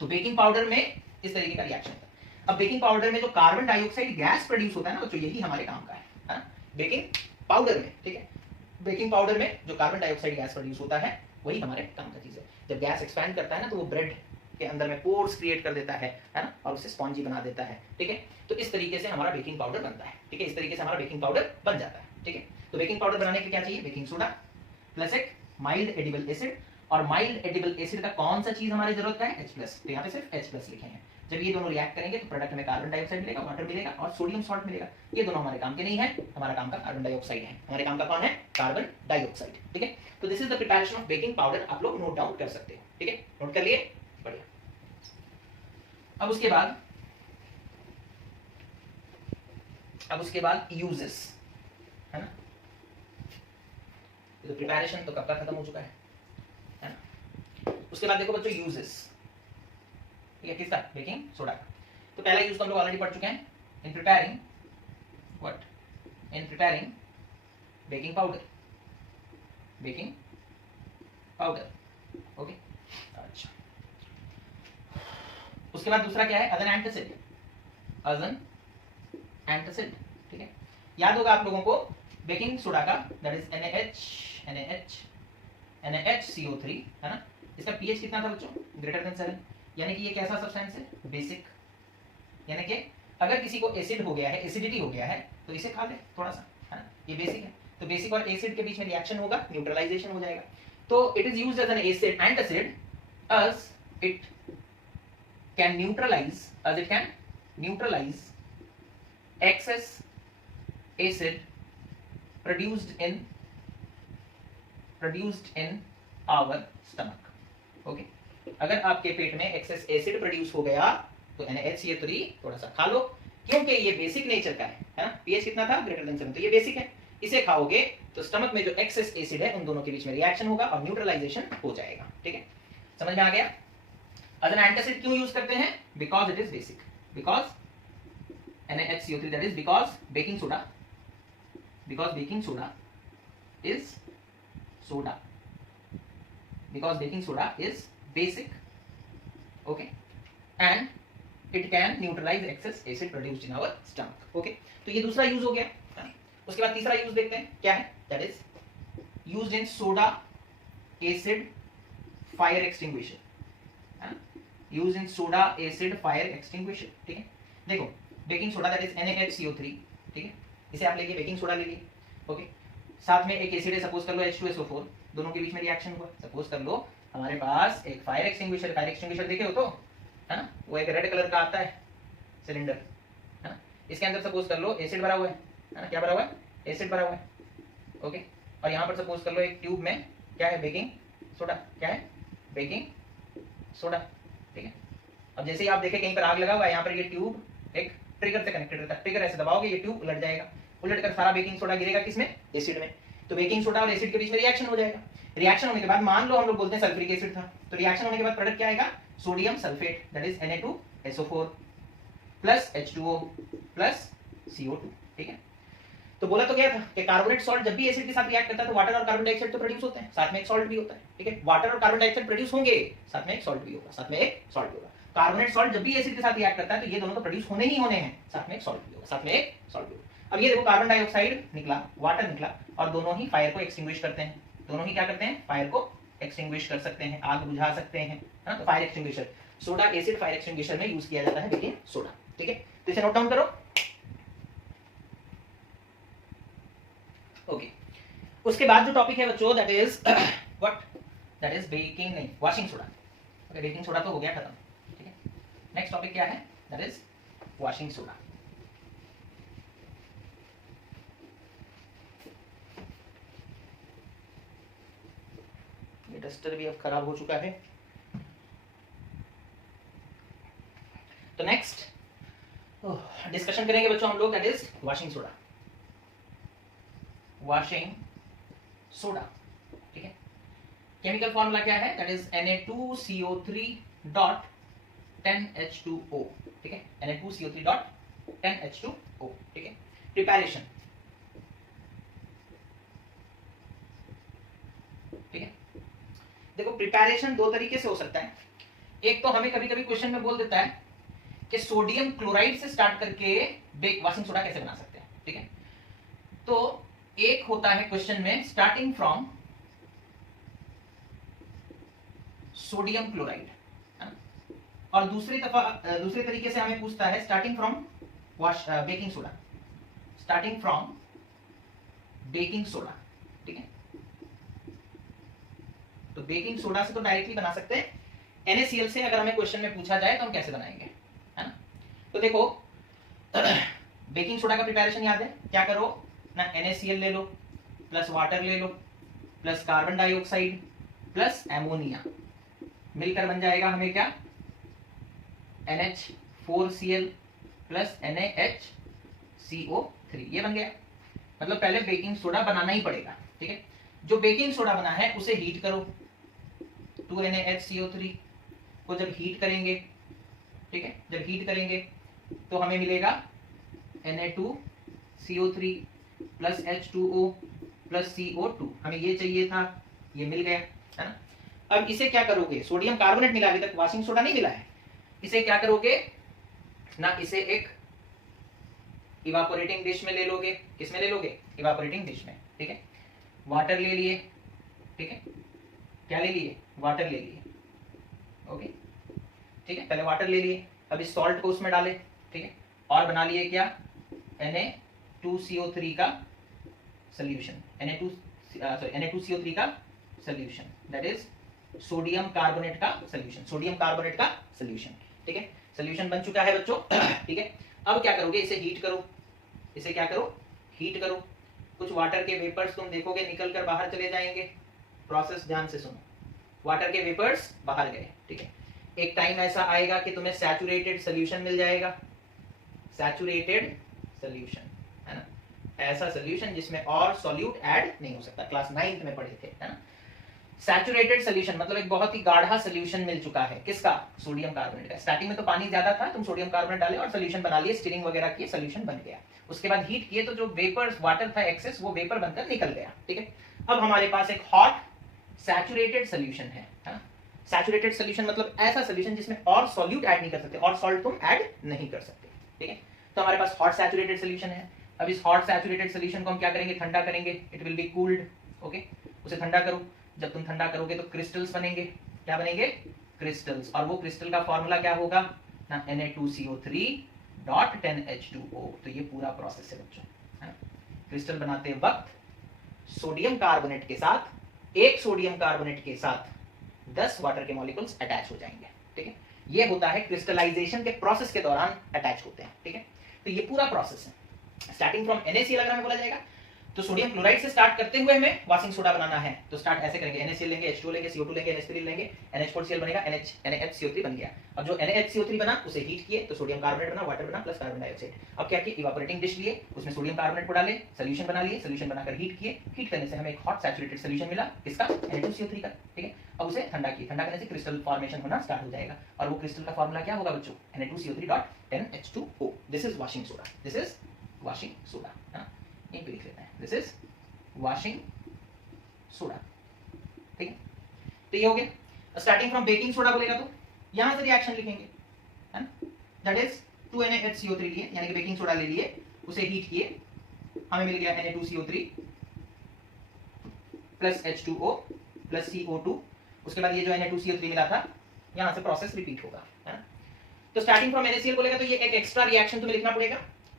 तो बेकिंग पाउडर में इस तरीके का रिएक्शन होता है। अब बेकिंग पाउडर में जो कार्बन डाइऑक्साइड गैस प्रोड्यूस होता है ना, तो यही हमारे काम का है ना, बेकिंग पाउडर में, ठीक है। बेकिंग पाउडर में जो कार्बन डाइऑक्साइड गैस प्रोड्यूस होता है वही हमारे काम का चीज है। जब गैस एक्सपैंड करता है ना तो वो ब्रेड के अंदर में पोर्स क्रिएट कर देता है ना, और उसे स्पॉन्जी बना देता है, ठीक है। तो इस तरीके से हमारा बेकिंग पाउडर बनता है, ठीक है, इस तरीके से हमारा बेकिंग पाउडर बन जाता है, ठीक है। तो बेकिंग पाउडर बनाने के क्या चाहिए, बेकिंग सोडा प्लस एक माइल्ड एडिबल एसिड, और माइल्ड एडिबल एसिड का कौन सा चीज हमारी जरूरत का है, H प्लस, तो यहाँ पे सिर्फ H प्लस लिखे हैं। जब ये दोनों रिएक्ट करेंगे तो प्रोडक्ट में कार्बन डाइऑक्साइड मिलेगा, वाटर मिलेगा और सोडियम सॉल्ट मिलेगा। ये दोनों हमारे काम के नहीं है, हमारा काम का कार्बन डाइऑक्साइड है, हमारे काम का कौन है, कार्बन डाइऑक्साइड, ठीक है। तो this is the preparation of baking powder, आप लोग नोट डाउन कर सकते हो, ठीक है, नोट कर लिए, बढ़िया। अब उसके बाद यूजेस, है ना। तो प्रिपरेशन तो कब का खत्म हो चुका है ना। उसके बाद देखो बच्चों यूजेस, ठीक है, किसका, बेकिंग सोडा का। तो पहला यूज तो हम लोग ऑलरेडी पढ़ चुके हैं, in preparing what, in preparing baking powder, baking powder, okay. अच्छा, उसके बाद दूसरा क्या है, अदर एंटासिड, अजन एंटासिड, ठीक है। याद होगा आप लोगों को बेकिंग सोडा का, दैट इज NaHCO3, है ना। इसका pH कितना था बच्चों, ग्रेटर देन 7, यानी कि ये कैसा सब्सटेंस है, बेसिक, यानी कि अगर किसी को एसिड हो गया है, एसिडिटी हो गया है तो इसे खा ले थोड़ा सा, है ना, ये बेसिक है। तो बेसिक और एसिड के बीच में रिएक्शन होगा, न्यूट्रलाइजेशन हो जाएगा। तो it is used as an acid antacid as it can neutralize excess acid produced in our stomach, okay। अगर आपके पेट में एक्सेस एसिड प्रोड्यूस हो गया तो NaHCO3 थोड़ा सा खा लो, क्योंकि ये बेसिक नेचर का है ना। pH कितना था, ग्रेटर देन 7, तो ये बेसिक है। इसे खाओगे तो स्टमक में जो एक्सेस एसिड है उन दोनों के बीच में रिएक्शन होगा और न्यूट्रलाइजेशन हो जाएगा, ठीक है, समझ में आ गया। अदर एंटासिड क्यों यूज करते हैं, because it is basic, because NaHCO3 that is because baking soda is soda, because baking soda is basic, okay, and it can neutralize excess acid produced in our stomach, okay। तो ये दूसरा use हो गया। उसके बाद तीसरा use देखते हैं क्या है, that is used in soda acid fire extinguisher, used in soda acid fire extinguisher, ठीक है। देखो baking soda that is NaHCO3, ठीक है, इसे आप लेके बेकिंग सोडा ले लिए, ओके, साथ में एक एसिड है, सपोज कर लो H2SO4, दोनों के बीच में रिएक्शन हुआ। सपोज कर लो हमारे पास एक फायर एक्सटिंग्विशर देखे हो तो, है ना, वो एक रेड कलर का आता है सिलेंडर, है ना। इसके अंदर सपोज कर लो एसिड भरा हुआ है ना, क्या भरा हुआ है, एसिड भरा हुआ है, ओके। और यहाँ पर सपोज कर लो एक ट्यूब में क्या है, बेकिंग सोडा, क्या है, बेकिंग सोडा, ठीक है। अब जैसे ही आप देखें कहीं पर आग लगा हुआ है, यहाँ पर ये ट्यूब एक ट्रिगर से कनेक्टेड रहता है, ट्रिगर ऐसे दबाओगे ये ट्यूब उलट जाएगा, उलटकर सारा बेकिंग सोडा गिरेगा किसमें, एसिड में। तो बेकिंग सोडा और एसिड के बीच में रिएक्शन हो जाएगा। रिएक्शन होने के बाद मान लो हम लोग बोलते हैं सल्फ्यूरिक एसिड था, तो रिएक्शन होने के बाद प्रोडक्ट क्या आएगा, sodium sulphate that is Na2SO4 plus H2O plus CO2, ठीक है। तो बोला तो गया था कि कार्बोनेट सॉल्ट जब भी एसिड के साथ रिएक्ट करता है तो वाटर और कार्बन डाइऑक्साइड तो प्रोड्यूस होते हैं, साथ में एक सॉल्ट भी होता है, ठीक है। वाटर और कार्बन डाइऑक्साइड प्रोड्यूस होंगे, साथ में एक सॉल्ट भी होगा, साथ में एक सॉल्ट भी होगा। कार्बोनेट सॉल्ट जब भी एसिड के साथ रिएक्ट करता है तो ये दोनों तो प्रोड्यूस होने ही होने हैं, साथ में एक सॉल्ट भी होगा, साथ में एक सॉल्ट भी होगा। अब ये देखो कार्बन डाइऑक्साइड निकला, वाटर निकला, और दोनों ही फायर को एक्सटिंग्विश करते हैं। दोनों ही क्या करते हैं? फायर को एक्सटिंग्विश कर सकते हैं, आग बुझा सकते हैं, है ना। तो fire extinguisher, soda acid fire extinguisher में यूज किया जाता है बेकिंग सोडा, ठीक है। तो इसे नोट डाउन करो। ओके, उसके बाद जो टॉपिक है बच्चों that is what, that is baking, नहीं washing soda. Okay, baking soda तो हो गया खत्म, ठीक है। नेक्स्ट टॉपिक क्या है? That is washing soda. ये डस्टर भी अब खराब हो चुका है। तो नेक्स्ट डिस्कशन करेंगे बच्चों हम लोग, that is washing soda. Washing soda, ठीक है। केमिकल फॉर्मूला क्या है? दैट इज Na2CO3.10H2O, ठीक है। Na2CO3.10H2O, ठीक है। प्रिपरेशन, ठीक है। देखो प्रिपरेशन दो तरीके से हो सकता है। एक तो हमें कभी कभी क्वेश्चन में बोल देता है कि सोडियम क्लोराइड से स्टार्ट करके वॉशिंग सोडा कैसे बना सकते हैं, ठीक है। तो एक होता है क्वेश्चन में स्टार्टिंग फ्रॉम सोडियम क्लोराइड, और दूसरी तरीके से हमें पूछता है starting from baking soda, starting from baking soda, ठीक है। तो बेकिंग सोडा से तो डायरेक्टली बना सकते हैं, NaCl से अगर हमें क्वेश्चन में पूछा जाए तो हम कैसे बनाएंगे, है ना। तो देखो बेकिंग सोडा का प्रिपरेशन याद है, क्या करो ना, NaCl ले लो प्लस वाटर ले लो plus carbon dioxide plus ammonia, मिलकर बन जाएगा हमें क्या, NH4Cl प्लस NaHCO3, ये बन गया। मतलब पहले बेकिंग सोडा बनाना ही पड़ेगा, ठीक है। जो बेकिंग सोडा बना है उसे हीट करो, 2NaHCO3 को जब हीट करेंगे, ठीक है, जब हीट करेंगे तो हमें मिलेगा Na2CO3 plus H2O plus CO2, हमें ये चाहिए था, ये मिल गया, है ना। अब इसे क्या करोगे, सोडियम कार्बोनेट मिला, अभी तक वॉशिंग सोडा नहीं मिला है, इसे क्या करोगे ना, इसे एक इवापोरेटिंग डिश में ले लोगे। किस में ले लोगे? इवापोरेटिंग डिश में, ठीक है। वाटर ले लिए, ठीक है, क्या ले लिए? वाटर ले लिए, ओके, ठीक है। पहले वाटर ले लिए, अब इस सॉल्ट को उसमें डाले, ठीक है, और बना लिए क्या, Na2CO3 का सोल्यूशन, Na2CO3 का solution, that is sodium carbonate का सोल्यूशन, सोडियम कार्बोनेट का सोल्यूशन, ठीक है। सोल्यूशन बन चुका है बच्चों, ठीक है। अब क्या करोगे, इसे हीट करो, इसे क्या करो, हीट करो। कुछ वाटर के वेपर्स तुम देखोगे निकल कर बाहर चले जाएंगे, प्रोसेस ध्यान से सुनो, वाटर के वेपर्स बाहर गए, ठीक है। एक टाइम ऐसा आएगा कि तुम्हें सैचुरेटेड सोल्यूशन मिल जाएगा, सैचुरेटेड सोल्यूशन, है ना, ऐसा सोल्यूशन जिसमें और सॉल्यूट ऐड नहीं हो सकता, क्लास 9th में पढ़े थे, है ना। सैचुरेटेड सोल्यूशन मतलब एक बहुत ही गाढ़ा सोल्यूशन मिल चुका है, किसका? सोडियम कार्बोनेट का। स्टार्टिंग में तो पानी ज्यादा था, तुम सोडियम कार्बोनेट डाले और सोल्यूशन बना लिए, स्टीरिंग वगैरह किए, सोल्यूशन बन गया। उसके बाद हीट किए तो जो वेपर्स वाटर था एक्सेस, वो वेपर बनकर निकल गया, ठीक है। अब हमारे पास एक हॉट सैचुरेटेड सोल्यूशन है, सैचुरेटेड सोल्यूशन मतलब ऐसा सोल्यूशन जिसमें और सॉल्यूट ऐड नहीं कर सकते, और सॉल्ट तुम ऐड नहीं कर सकते, ठीक है। तो हमारे पास हॉट सैचुरेटेड सोल्यूशन है। अब इस हॉट सैचुरेटेड सोल्यूशन को हम क्या करेंगे, ठंडा करेंगे, it will be cooled, okay. उसे ठंडा करो, जब तुम ठंडा करोगे तो क्रिस्टल्स बनेंगे, क्या बनेंगे? क्रिस्टल्स। और वो क्रिस्टल का फॉर्मूला क्या होगा ना, Na2CO3.10H2O। तो ये पूरा प्रोसेस है बच्चों, है ना। क्रिस्टल बनाते वक्त सोडियम कार्बोनेट के साथ, एक सोडियम कार्बोनेट के साथ 10 वाटर के मॉलिक्यूल्स अटैच हो जाएंगे, ठीक है। ये होता है क्रिस्टलाइजेशन के प्रोसेस के दौरान अटैच होते हैं, ठीक है। तो ये पूरा प्रोसेस है, स्टार्टिंग फ्रॉम NaCl अगर हमें बोला जाएगा तो सोडियम क्लोराइड से स्टार्ट करते हुए हमें वॉशिंग सोडा बनाना है, तो स्टार्ट ऐसे करेंगे, NaCl लेंगे, H2O लेंगे, CO2 लेंगे, NH3 लेंगे, NH4Cl बनेगा, NaHCO3 बन गया। अब जो NaHCO3 बना उसे हीट किए तो सोडियम कार्बोनेट बना, वाटर बना प्लस कार्बन डाइऑक्साइड। अब क्या किए, इवापोरेटिंग डिश लिए, उसमें सोडियम कार्बोनेट को डाले, सोल्यूशन बना लिए, सोल्यूशन बनाकर हीट किए, हीट करने से हमें एक हॉट सैचुरेटेड सोल्यूशन मिला, किसका? Na2CO3 का, ठीक है। अब उसे ठंडा किए, ठंडा करने से क्रिस्टल फॉर्मेशन होना स्टार्ट हो जाएगा, और वो क्रिस्टल का फॉर्मूला क्या होगा बच्चों? Na2CO3.10H2O। This is washing soda, this is washing soda, यहीं पे लिख लेते हैं, दिस इज वॉशिंग सोडा। ठीक है, तो ये हो गया। स्टार्टिंग फ्रॉम बेकिंग सोडा बोलेगा तो यहां से रिएक्शन लिखेंगे, है ना, दैट इज 2NaHCO3 लिए, यानी कि बेकिंग सोडा ले लिए, उसे हीट किए, हमें मिल गया Na2CO3 plus H2O plus CO2। उसके बाद ये जो Na2CO3 मिला था, यहां से प्रोसेस रिपीट होगा, है ना। तो स्टार्टिंग फ्रॉम NaCl बोलेगा तो ये एक एक्स्ट्रा रिएक्शन तुम्हें लिखना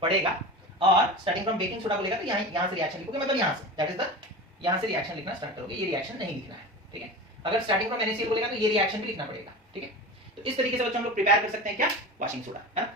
पड़ेगा, और स्टार्टिंग फ्रॉम बेकिंग सोडा बोलेगा तो यहां से रिएक्शन लिखोगे, मतलब यहां से, दैट इज द, यहां से रिएक्शन लिखना स्टार्ट करोगे, ये रिएक्शन नहीं लिखना है। ठीक है, अगर स्टार्टिंग फ्रॉम NaCl बोलेगा तो ये रिएक्शन भी लिखना पड़ेगा। ठीक है, तो इस तरीके से बच्चों हम लोग प्रिपेयर कर सकते हैं क्या, वॉशिंग सोडा, है ना।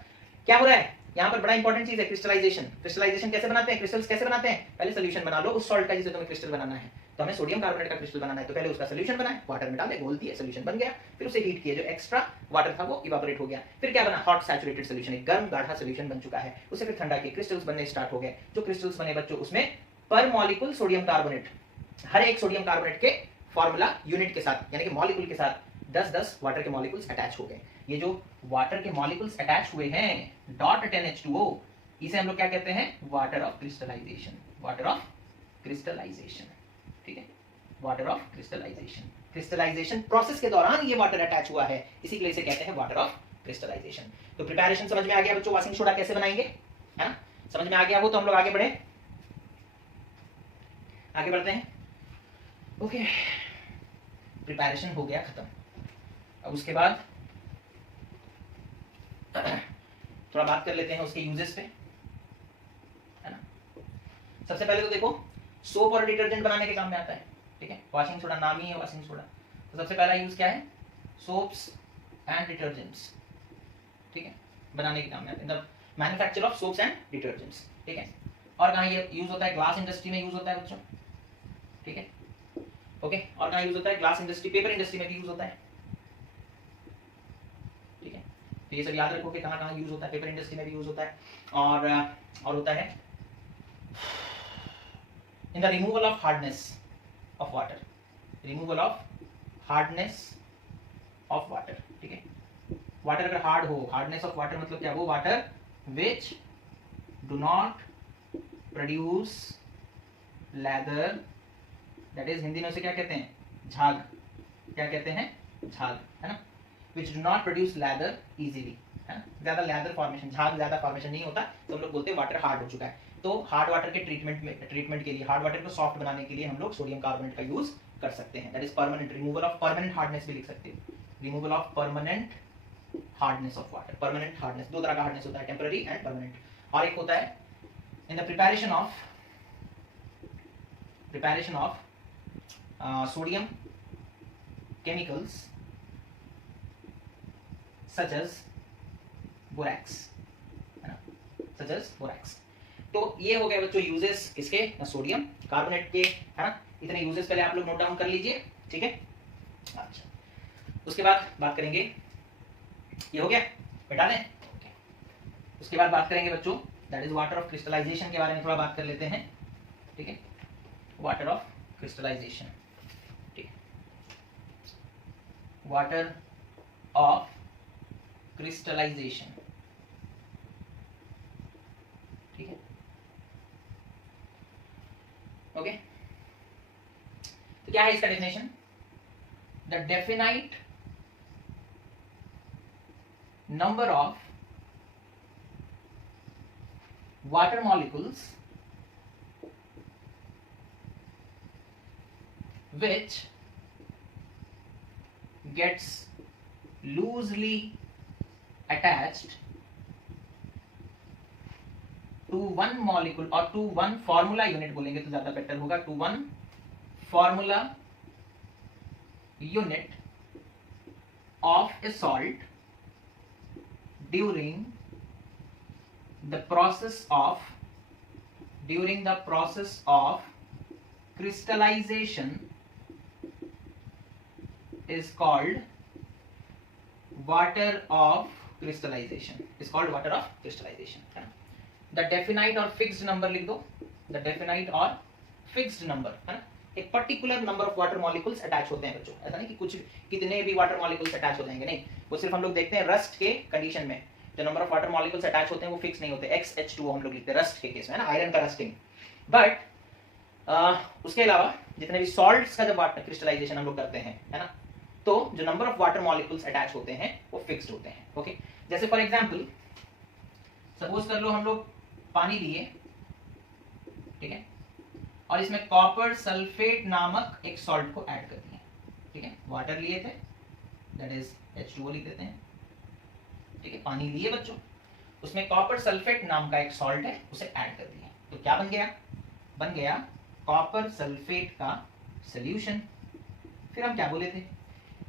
क्या हो रहा है यहाँ पर, बड़ा इंपॉर्टेंट चीज है क्रिस्टलाइजेशन। क्रिस्टलाइजेशन कैसे बनाते हैं, क्रिस्टल्स कैसे बनाते हैं, पहले सोल्यूशन बना लो उस सॉल्ट का जिसे तुम्हें क्रिस्टल बनाना है। तो हमें सोडियम कार्बोनेट का क्रिस्टल बनाना है, तो पहले उसका सोल्यूशन बनाए, वाटर में डाले, घोल दिए, सोल्यूशन बन गया, फिर उसे हीट किए, जो एक्स्ट्रा वाटर था वो इवापोरेट हो गया, फिर क्या बना, हॉट सैचुरेटेड सोल्यूशन, एक गर्म गाढ़ा सोल्यूशन बन चुका है, उसे फिर ठंडा किए, क्रिस्टल्स बनने स्टार्ट हो गए। जो क्रिस्टल्स बने बच्चों, उसमें पर मॉलिक्यूल सोडियम कार्बोनेट, हर एक सोडियम कार्बोनेट के फॉर्मूला यूनिट के साथ, यानी कि मॉलिक्यूल के साथ 10-10 वाटर के मॉलिक्यूल्स अटैच हो गए। ये जो वाटर के मॉलिक्यूल्स अटैच हुए हैं, डॉट 10H2O, इसे हम लोग क्या कहते हैं, water of crystallization, water of crystallization. ठीक है, water of crystallization, crystallization process के दौरान ये वाटर अटैच हुआ है, इसी के लिए इसे कहते हैं वाटर ऑफ क्रिस्टलाइजेशन। तो प्रिपरेशन समझ में आ गया बच्चों, वॉशिंग सोडा कैसे बनाएंगे, है ना, समझ में आ गया वो, तो हम लोग आगे बढ़ते हैं। ओके, प्रिपरेशन हो गया खत्म। अब उसके बाद थोड़ा बात कर लेते हैं उसके यूजेस पे, है ना। सबसे पहले तो देखो, सोप और डिटर्जेंट बनाने के काम में आता है। ठीक है, वॉशिंग सोडा नाम ही है वॉशिंग सोडा, तो सबसे पहला यूज क्या है, सोप्स एंड डिटर्जेंट्स। ठीक है, बनाने के काम में आते हैं, the manufacture of soaps and detergents. ठीक है, और कहाँ ये यूज होता है, ग्लास इंडस्ट्री में यूज होता है बच्चों। ठीक है, ओके, और कहाँ यूज होता है, ग्लास इंडस्ट्री, पेपर इंडस्ट्री में भी यूज होता है। ठीक है, तो ये सब याद रखो कि कहाँ कहाँ यूज होता है, पेपर इंडस्ट्री में भी यूज होता है, और होता है in the removal of hardness of water, removal of hardness of water. ठीक है, वाटर अगर हार्ड हो, हार्डनेस ऑफ वाटर मतलब क्या, वो water which do not produce leather, that is Hindi में उसे क्या कहते हैं, झाग, क्या कहते हैं, झाग, है ना, which do not produce leather easily, है ना, ज्यादा लेदर फॉर्मेशन, झाग ज्यादा फॉर्मेशन नहीं होता, तो हम लोग बोलते हैं वाटर हार्ड हो चुका है। तो हार्ड वाटर के ट्रीटमेंट के लिए, हार्ड वाटर को सॉफ्ट बनाने के लिए हम लोग सोडियम कार्बोनेट का यूज कर सकते हैं, that is permanent, removal of permanent hardness भी लिख सकते हो, removal of permanent hardness of water. Permanent hardness, दो तरह का हार्डनेस होता है, टेम्पररी एंड परमानेंट, और एक होता है in the preparation of sodium chemicals such as borax, है ना, such as borax। तो ये हो गए बच्चों यूजेस किसके, सोडियम कार्बोनेट के, है ना। इतने यूजेस पहले आप लोग नोट डाउन कर लीजिए। ठीक है, अच्छा, उसके बाद बात करेंगे, ये हो गया, बैठा दें। उसके बाद बात करेंगे बच्चों, that is water of crystallization के बारे में थोड़ा बात कर लेते हैं। ठीक है, water of crystallization, water of crystallization. ठीक है, ओके, तो क्या है इसका definition, the definite number of water molecules which gets loosely attached to one molecule or to one formula unit, बोलेंगे तो ज्यादा बेटर होगा, to one formula unit of a salt during the process of crystallization is called water of crystallization, the definite और fixed number लिख दो, the definite और fixed number, है ना, एक particular number of water molecules attach होते हैं बच्चों, ऐसा नहीं कि कुछ कितने भी वाटर मॉलिक्यूल्स अटैच हो जाएंगे, नहीं, वो सिर्फ हम लोग देखते हैं रस्ट के कंडीशन में, जो number of water molecules attach होते हैं वो फिक्स नहीं होते, XH2O हम लोग लिखते हैं रस्ट के केस में, है ना, आयरन का रस्टिंग, बट उसके अलावा जितने भी सॉल्ट्स का जब वाटर क्रिस्टलाइजेशन हम लोग करते हैं, है ना, तो जो number of water molecules attach होते हैं वो फिक्स्ड होते हैं। ओके, जैसे फॉर एग्जांपल सपोज कर लो हम लोग पानी लिए, ठीक है, और इसमें कॉपर सल्फेट नामक एक सॉल्ट को ऐड कर दिया, ठीक है, वाटर लिए थे दैट इज H2O लिख देते हैं, ठीक है, पानी लिए बच्चों, उसमें कॉपर सल्फेट नाम का एक सॉल्ट है उसे ऐड कर दिया, तो क्या बन गया, बन गया कॉपर सल्फेट का सॉल्यूशन। फिर हम क्या बोले थे,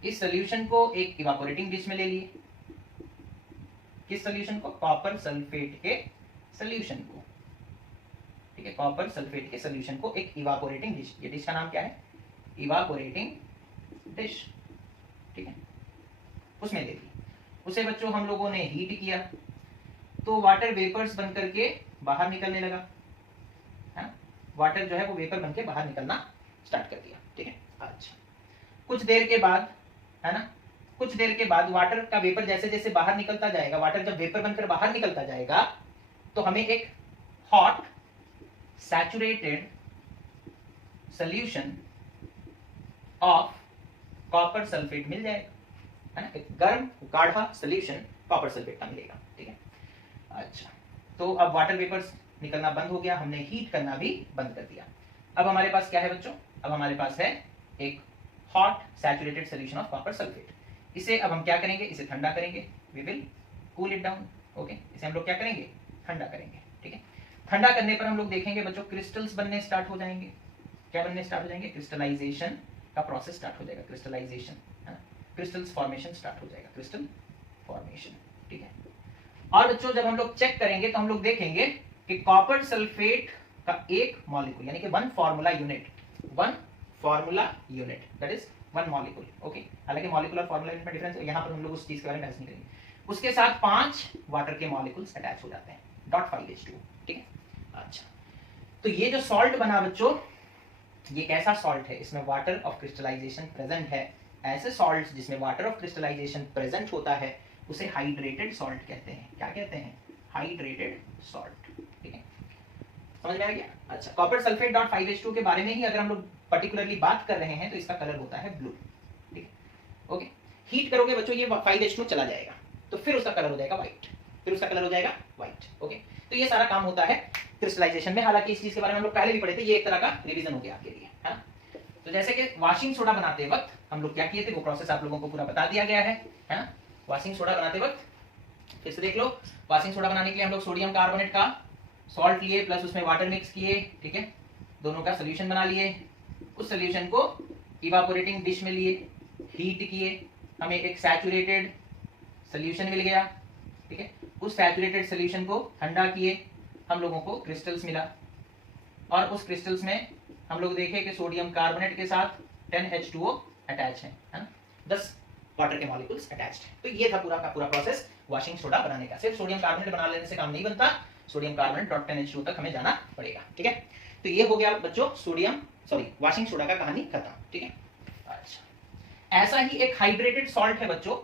इस सॉल्यूशन को एक इवापोरेटिंग डिश में ले लिए, किस सॉल्यूशन को, कॉपर सल्फेट के सॉल्यूशन को, ठीक है, कॉपर सल्फेट के सॉल्यूशन को एक इवापोरेटिंग डिश, ये डिश का नाम क्या है, इवापोरेटिंग डिश, ठीक है, उसमें ले ली, उसे बच्चों हम लोगों ने हीट किया तो वाटर वेपर्स बन करके बाहर निकलने लगा, है ना, वाटर जो है वो वेपर बन के बाहर निकलना स्टार्ट कर दिया, ठीक है। अच्छा, कुछ देर के बाद, है ना, कुछ देर के बाद वाटर का वेपर जैसे जैसे बाहर निकलता जाएगा, वाटर जब वेपर बनकर बाहर निकलता जाएगा तो हमें एक hot saturated solution of copper sulphate मिल जाएगा, है ना, एक गर्म गाढ़ा सॉल्यूशन कॉपर सल्फेट का मिलेगा, ठीक है। अच्छा, तो अब वाटर वेपर्स निकलना बंद हो गया, हमने हीट करना भी बंद कर दिया। अब हमारे पास क्या है बच्चों, अब हमारे पास है एक hot saturated solution of copper sulphate. इसे अब हम क्या करेंगे, इसे ठंडा करेंगे, we will cool it down. Okay, इसे हम लोग क्या करेंगे, ठंडा करेंगे, ठीक है। ठंडा करने पर हम लोग देखेंगे बच्चों क्रिस्टल्स बनने स्टार्ट हो जाएंगे। क्या बनने स्टार्ट हो जाएंगे, क्रिस्टलाइजेशन का प्रोसेस स्टार्ट हो जाएगा, क्रिस्टलाइजेशन, है ना, क्रिस्टल्स फॉर्मेशन स्टार्ट हो जाएगा, क्रिस्टल फॉर्मेशन, ठीक है। और बच्चों जब हम लोग चेक करेंगे तो हम लोग देखेंगे कि कॉपर सल्फेट का एक मॉलिक्यूल यानी कि one formula unit that is one molecule, okay, हालांकि मॉलिक्यूल और फॉर्मूला यूनिट में डिफरेंस है, यहां पर हम लोग उस चीज के बारे में बहस नहीं करेंगे। उसके साथ 5 वाटर के मॉलिक्यूल्स अटैच हो जाते हैं, .5H2, ठीक है। अच्छा, तो ये जो सॉल्ट बना बच्चों, ये कैसा सॉल्ट है, इसमें वाटर ऑफ क्रिस्टलाइजेशन प्रेजेंट है। ऐसे सॉल्ट्स जिसमें वाटर ऑफ क्रिस्टलाइजेशन प्रेजेंट होता है उसे हाइड्रेटेड सॉल्ट कहते हैं। क्या कहते हैं, हाइड्रेटेड सॉल्ट, ठीक है, समझ में आ गया। अच्छा, कॉपर सल्फेट .5H2 के बारे में ही अगर हम लोग पर्टिकुलरली बात कर रहे हैं तो इसका कलर होता है ब्लू, ठीक है। ओके, हीट करोगे बच्चों ये 5H2 चला जाएगा तो फिर उसका कलर हो जाएगा व्हाइट, ओके। तो ये सारा काम होता है क्रिस्टलाइजेशन में। हालांकि इस चीज के बारे में हम लोग पहले भी पढ़े थे, ये एक तरह का रिवीजन हो गया आपके लिए, है ना। तो जैसे कि वॉशिंग सोडा बनाते वक्त हम लोग क्या किए थे, वो प्रोसेस आप लोगों को पूरा बता दिया गया है ना। वॉशिंग सोडा बनाते वक्त फिर से देख लो, वॉशिंग सोडा बनाने के लिए हम लोग सोडियम कार्बोनेट का सॉल्ट लिए प्लस उसमें वाटर मिक्स किए, ठीक है, दोनों का सोल्यूशन बना लिए। उस सोल्यूशन को इवापोरेटिंग डिश में लिए, हीट किए, हमें एक सैचुरेटेड सोल्यूशन मिल गया, ठीक है। उस सैचुरेटेड सोल्यूशन को ठंडा किए, हम लोगों को क्रिस्टल्स मिला और उस क्रिस्टल्स में हम लोग देखे कि सोडियम कार्बोनेट के साथ 10H2O अटैच है ना, 10 वाटर के मॉलिक्यूल्स अटैच्ड है। तो ये था पूरा का पूरा प्रोसेस वॉशिंग सोडा बनाने का। सिर्फ सोडियम कार्बोनेट बना लेने से काम नहीं बनता, सोडियम कार्बोनेट .10H2O तक हमें जाना पड़ेगा, ठीक है। तो ये हो गया बच्चों वॉशिंग सोडा का कहानी खत्म, ठीक है। अच्छा, ऐसा ही एक हाइड्रेटेड सॉल्ट है बच्चों,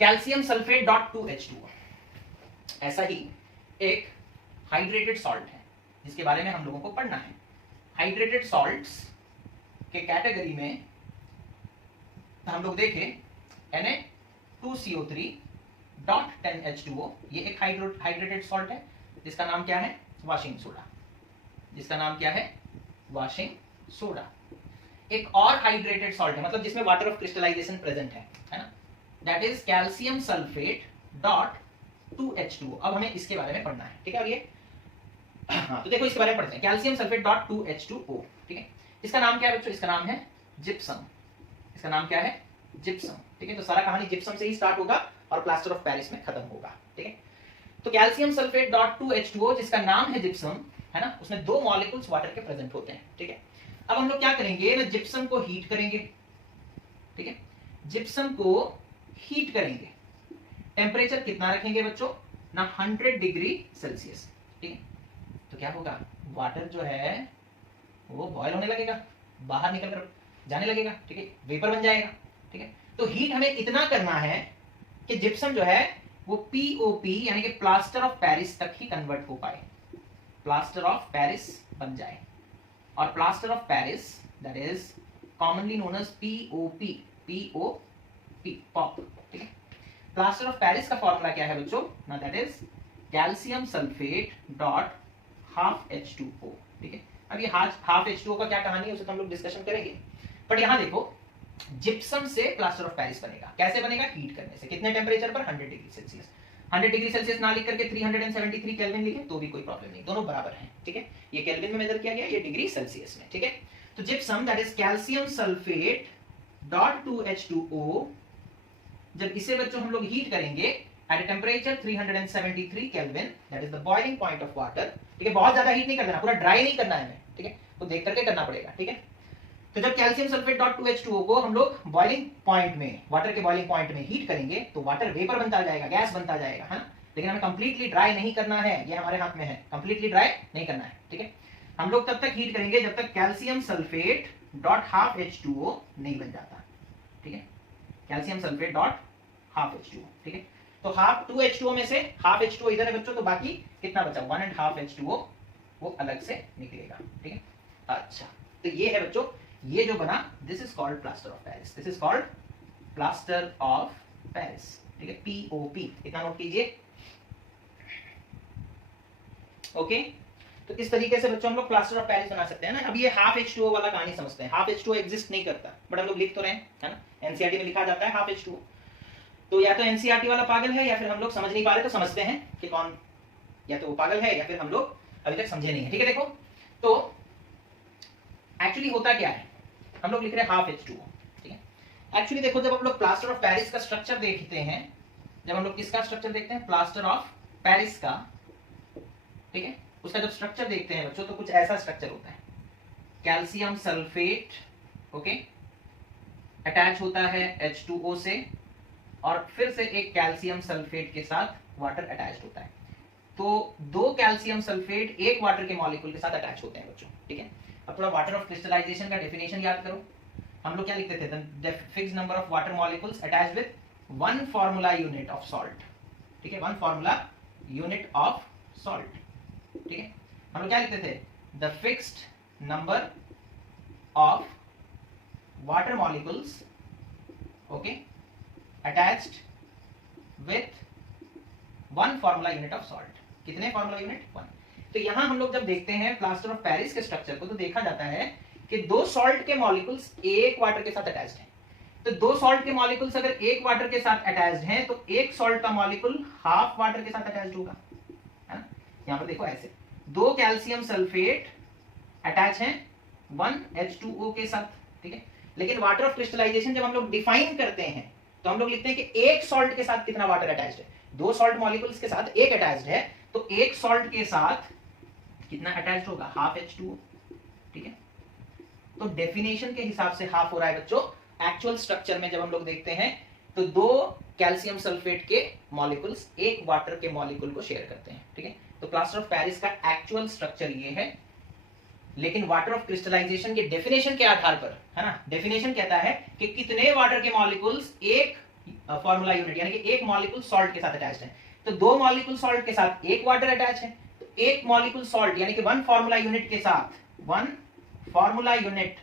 कैल्शियम सल्फेट .2H2O। ऐसा ही एक हाइड्रेटेड सॉल्ट है जिसके बारे में हम लोगों को पढ़ना है। हाइड्रेटेड सॉल्ट्स के कैटेगरी में हम लोग देखें Na2CO3 .10H2O, ये एक हाइड्रेटेड सॉल्ट है जिसका नाम क्या है, वॉशिंग सोडा, वॉशिंग सोडा। एक और हाइड्रेटेड सॉल्ट है, मतलब जिसमें वाटर ऑफ क्रिस्टलाइजेशन प्रेजेंट है ना, that is calcium sulphate .2H2O। अब हमें इसके बारे में पढ़ना है, ठीक है। और ये हाँ, तो देखो इसके बारे में पढ़ते हैं, कैल्शियम सल्फेट .2H2O, ठीक है। इसका नाम क्या है बच्चों, इसका नाम है जिप्सम, जिप्सम, ठीक है। तो सारा कहानी जिप्सम से ही स्टार्ट होगा और प्लास्टर ऑफ पेरिस में खत्म होगा, ठीक है। तो कैल्शियम सल्फेट .2H2O जिसका नाम है जिप्सम, है ना, उसमें 2 मॉलिक्यूल्स वाटर के प्रेजेंट होते हैं, ठीक है। अब हम लोग क्या करेंगे ना, जिप्सम को हीट करेंगे, ठीक है, जिप्सम को हीट करेंगे। टेम्परेचर कितना रखेंगे बच्चों ना, 100 डिग्री सेल्सियस, ठीक है। तो क्या होगा, वाटर जो है वो बॉयल होने लगेगा, बाहर निकल कर जाने लगेगा, ठीक है, वेपर बन जाएगा, ठीक है। तो हीट हमें इतना करना है कि जिप्सम जो है वो POP यानी कि प्लास्टर ऑफ पेरिस तक ही कन्वर्ट हो पाए। प्लास्टर ऑफ पेरिस बन जाए। और plaster of Paris that is commonly known as POP, POP, POP, ठीक है। प्लास्टर ऑफ पेरिस का फॉर्मूला क्या है बच्चों? ना that is calcium sulphate dot half H2O, ठीक है। अब ये हाफ H2O का क्या कहानी है उसे तो हम लोग डिस्कशन करेंगे, बट यहां देखो जिप्सम से प्लास्टर ऑफ पेरिस बनेगा। कैसे बनेगा? हीट करने से। कितने टेम्परेचर पर? 100 डिग्री सेल्सियस। 100 डिग्री सेल्सियस ना लिख करके 373 केल्विन लिखें तो भी कोई प्रॉब्लम नहीं, दोनों बराबर हैं, ठीक है। ये केल्विन में मेजर किया गया, ये डिग्री सेल्सियस में, ठीक है। तो gypsum that is calcium sulphate dot 2H2O, जब इसे बच्चों हम लोग हीट करेंगे at temperature 373 kelvin, that is the boiling point of water, ठीक है। बहुत ज्यादा हीट नहीं कर देना, पूरा ड्राई नहीं करना है हमें, ठीक है, तो देख करके करना पड़ेगा, ठीक है। तो जब कैल्शियम सल्फेट डॉट 2H2O को हम लोग बॉइलिंग पॉइंट में, वाटर के बॉइलिंग पॉइंट में हीट करेंगे तो वाटर वेपर बनता जाएगा, गैस बनता जाएगा, है ना। लेकिन हमें कंप्लीटली ड्राई नहीं करना है, ये हमारे हाथ में है, कंप्लीटली ड्राई नहीं करना है, ठीक है। हम लोग तब तक हीट करेंगे जब तक calcium sulphate dot half H2O नहीं बन जाता, ठीक है। Calcium sulphate dot half H2O, ठीक है। तो हाफ 2H2O में से हाफ H2O इधर है बच्चों, तो बाकी कितना बचा? 1.5 H2O, वो अलग से निकलेगा, ठीक है। अच्छा, तो ये है बच्चों, ये जो बना, this is called plaster of Paris, this is called plaster of Paris, ठीक है, POP, इतना नोट कीजिए, ओके। तो इस तरीके से बच्चों हम लोग प्लास्टर ऑफ पेरिस बना सकते हैं ना। अब ये हाफ H2O वाला कहानी समझते हैं। हाफ H2O एग्जिस्ट नहीं करता, बट हम लोग लिख तो रहे हैं, है ना। एनसीईआरटी में लिखा जाता है हाफ H2O। तो या तो एनसीईआरटी वाला पागल है, या फिर हम लोग समझ नहीं पा रहे, तो समझते हैं कि कौन, या तो वो पागल है या फिर हम लोग अभी तक समझे नहीं है, ठीक है। देखो तो एक्चुअली होता क्या है, हम लोग लिख रहे हैं हाफ H2O, ठीक है। एक्चुअली देखो, जब हम लोग प्लास्टर ऑफ पेरिस का स्ट्रक्चर देखते हैं, जब हम लोग किसका स्ट्रक्चर देखते हैं? प्लास्टर ऑफ पेरिस का, ठीक है। उसका जब स्ट्रक्चर देखते हैं बच्चों तो कुछ ऐसा स्ट्रक्चर होता है। कैल्शियम सल्फेट, ओके, अटैच होता है H2O से, और फिर से एक कैल्शियम सल्फेट के साथ वाटर अटैच होता है। तो दो कैल्शियम सल्फेट एक वाटर के मॉलिक्यूल के साथ अटैच होते हैं बच्चों, ठीक है। अब थोड़ा वाटर ऑफ क्रिस्टलाइजेशन का डेफिनेशन याद करो। हम लोग क्या लिखते थे? The fixed number of water molecules attached with 1 formula unit of salt, ठीक है, 1 फार्मूला यूनिट ऑफ सॉल्ट, ठीक है। हम लोग क्या लिखते थे? The fixed number of water molecules, okay, attached with 1 formula unit of salt. कितने फार्मूला यूनिट? 1। तो यहां हम लोग जब देखते हैं प्लास्टर ऑफ पेरिस के स्ट्रक्चर को, तो देखा जाता है कि दो सॉल्ट के मॉलिक्यूल्स एक वाटर के साथ अटैच्ड हैं। तो दो सॉल्ट के मॉलिक्यूल्स अगर एक वाटर के साथ अटैच्ड हैं, तो एक सॉल्ट का मॉलिक्यूल हाफ वाटर के साथ अटैच्ड होगा, है ना। यहां पर देखो ऐसे दो कैल्शियम सल्फेट अटैच हैं 1 H2O के साथ, ठीक है। लेकिन वाटर ऑफ क्रिस्टलाइजेशन जब हम लोग डिफाइन करते हैं तो हम लोग लिखते हैं कि एक सॉल्ट के साथ कितना वाटर अटैच्ड है। दो सॉल्ट मॉलिक्यूल्स के साथ एक अटैच्ड है, तो एक सॉल्ट के साथ कितना अटैच्ड होगा? हाफ H2O, ठीक है। तो डेफिनेशन के हिसाब से हाफ हो रहा है बच्चों। एक्चुअल स्ट्रक्चर में जब हम लोग देखते हैं तो दो कैल्शियम सल्फेट के मॉलिक्यूल्स एक वाटर के मॉलिक्यूल को शेयर करते हैं, ठीक है। तो प्लास्टर ऑफ पेरिस का एक्चुअल स्ट्रक्चर ये है, लेकिन वाटर ऑफ क्रिस्टलाइजेशन के डेफिनेशन के आधार पर, है ना, डेफिनेशन कहता है कि कितने वाटर के मॉलिक्यूल्स एक फार्मूला यूनिट यानी कि एक मॉलिक्यूल सॉल्ट के साथ अटैच्ड है। तो दो मॉलिक्यूल सॉल्ट के साथ एक वाटर अटैच है, तो एक मॉलिक्यूल सॉल्ट यानी कि 1 फार्मूला यूनिट के साथ 1 फार्मूला यूनिट,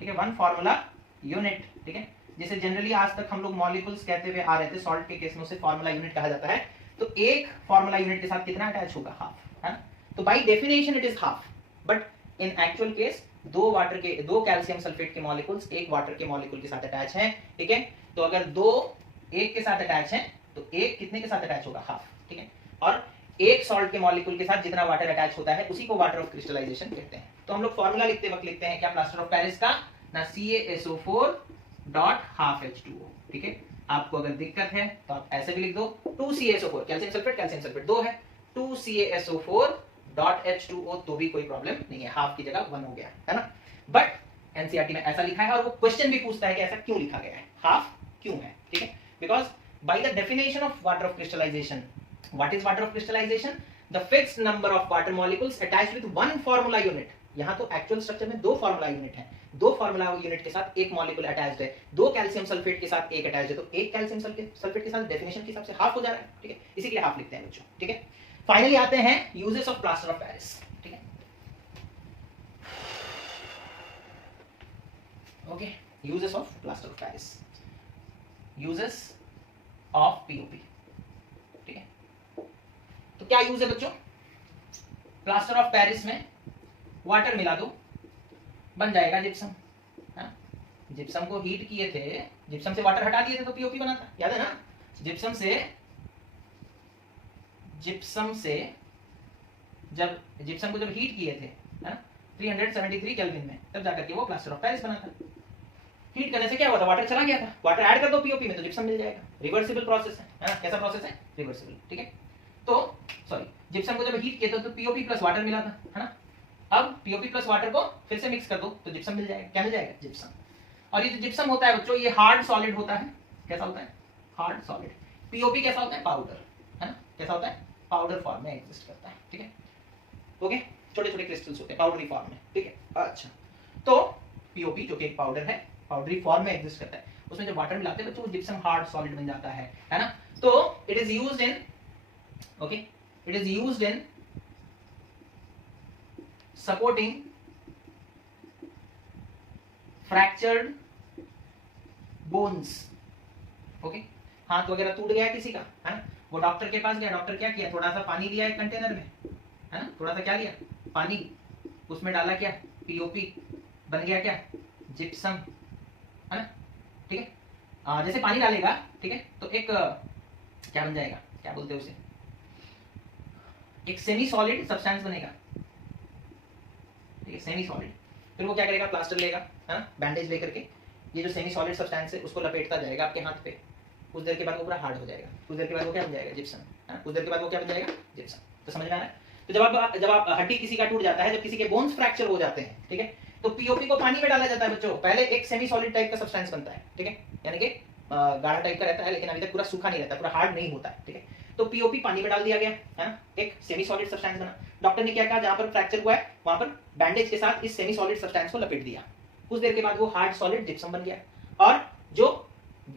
ठीक है, 1 फार्मूला यूनिट, ठीक है, जिसे जनरली आज तक हम लोग मॉलिक्यूल्स कहते हुए आ रहे थे, सॉल्ट के केस में उसे फार्मूला यूनिट कहा जाता है। तो एक फार्मूला यूनिट के साथ कितना अटैच होगा? हाफ, है ना। तो by definition it is half, but in actual case दो कैल्शियम सल्फेट के मॉलिक्यूल्स एक वाटर के मॉलिक्यूल के साथ अटैच हैं, ठीक है। तो अगर दो एक के साथ अटैच हैं तो एक कितने के साथ अटैच होगा? हाफ, ठीक है। और एक सॉल्ट के मॉलिक्यूल के साथ जितना वाटर अटैच होता है उसी को वाटर ऑफ क्रिस्टलाइजेशन कहते हैं। तो हम लोग फॉर्मूला लिखते वक्त लिखते हैं क्या प्लास्टर ऑफ पेरिस का? ना CaSO4 डॉट हाफ H2O, ठीक है। आपको अगर दिक्कत है तो आप ऐसे भी लिख दो 2CaSO4, कैल्शियम सल्फेट 2 है, 2CaSO4 डॉट H2O, तो भी कोई प्रॉब्लम नहीं है, हाफ की जगह 1 हो गया, है ना। बट एनसीईआरटी में ऐसा लिखा है और वो क्वेश्चन भी पूछता है कि ऐसा क्यों लिखा गया है, हाफ क्यों है, ठीक है। Because by the definition of water of crystallization, what is water of crystallization? The fixed number of water molecules attached with 1 formula unit. यहां तो एक्चुअल स्ट्रक्चर में 2 फार्मूला यूनिट है, दो फार्मूला यूनिट के साथ एक मॉलिक्यूल अटैच्ड है, दो कैल्शियम सल्फेट के साथ एक अटैच्ड है, तो एक कैल्शियम सल्फेट के साथ डेफिनेशन के हिसाब से हाफ हो जा रहा है, ठीक है, इसी के लिए हाफ लिखते हैं बच्चों, ठीक है। फाइनली आते हैं uses of plaster of Paris, ठीक है। Okay, uses of plaster of Paris, uses of POP, ठीक है। तो क्या यूज है बच्चों, प्लास्टर ऑफ पेरिस में वाटर मिला दो, बन जाएगा जिप्सम। जिप्सम को हीट किए थे, जिप्सम से वाटर हटा दिए थे तो पीओपी बना था, याद है ना। जिप्सम से जब जिप्सम को जब हीट किए थे, है ना, 373 केल्विन में, तब जाकर के वो प्लास्टर ऑफ पेरिस बना था। हीट करने से क्या हुआ था, वाटर चला गया था, वाटर ऐड कर दो पीओपी में तो जिप्सम मिल जाएगा। रिवर्सिबल प्रोसेस है ना, कैसा प्रोसेस है, रिवर्सिबल, ठीक है। तो सॉरी, जिप्सम को जब हीट किया तो पीओपी प्लस वाटर मिला था, है ना। अब पीओपी प्लस वाटर को फिर से मिक्स कर दो तो जिप्सम मिल जाएगा। क्या मिल जाएगा, जिप्सम। और ये जो जिप्सम होता है बच्चों, ये हार्ड सॉलिड होता है। कैसा होता है, हार्ड सॉलिड। पीओपी कैसा होता है, पाउडर, है ना, कैसा होता है, पाउडर फॉर्म में एग्जिस्ट करता है, ठीक है। ओके, छोटे छोटे क्रिस्टल्स होते हैं पाउडरी फॉर्म में, ठीक है। अच्छा, तो पीओपी जो कि एक पाउडर है, पाउडरी फॉर्म में एग्जिस्ट करता है, उसमें जब वाटर मिलाते हैं बच्चों, वो जिप्सम हार्ड सॉलिड बन जाता है ना। तो it is used in, okay, it is used in supporting fractured bones. Okay, हाथ वगैरह टूट गया किसी का, है ना, वो डॉक्टर के पास गया, डॉक्टर क्या किया, थोड़ा सा पानी लिया एक कंटेनर में, है ना, थोड़ा सा क्या लिया, पानी, उसमें डाला क्या, पीओपी, बन गया क्या, जिप्सम, है ना, ठीक है। जैसे पानी डालेगा, ठीक है, तो एक क्या बन जाएगा, क्या बोलते हैं उसे, एक सेमी सॉलिड सब्सटेंस बनेगा, ठीक है, सेमी सॉलिड। फिर वो क्या करेगा, प्लास्टर लेगा, है ना, बैंडेज लेकर के ये जो सेमी सॉलिड सब्सटेंस है उसको लपेटता जाएगा आपके हाथ पे। कुछ देर के बाद वो पूरा हार्ड हो जाएगा, कुछ देर के बाद वो क्या बन जाएगा, जिप्सम, है ना, कुछ देर के बाद वो क्या बन जाएगा, जिप्सम। तो समझ में आ रहा है। तो जब आप हड्डी किसी का टूट जाता है, जब किसी के बोन्स फ्रैक्चर हो जाते हैं, ठीक है, तो पीओपी को पानी में डाला जाता है बच्चों। पहले एक सेमी सॉलिड टाइप का सब्सटेंस बनता है, ठीक है, यानी कि गाढ़ा टाइप का रहता है, लेकिन अभी तक पूरा सूखा नहीं रहता, पूरा हार्ड नहीं होता है, ठीक है। तो पीओपी पानी में डाल दिया गया, है ना, एक सेमी सॉलिड सब्सटेंस बना। डॉक्टर ने क्या कहा, जहां पर फ्रैक्चर हुआ है वहां पर बैंडेज के साथ इस सेमी सॉलिड सब्सटेंस को लपेट दिया। कुछ देर के बाद वो हार्ड सॉलिड जिप्सम बन गया। और जो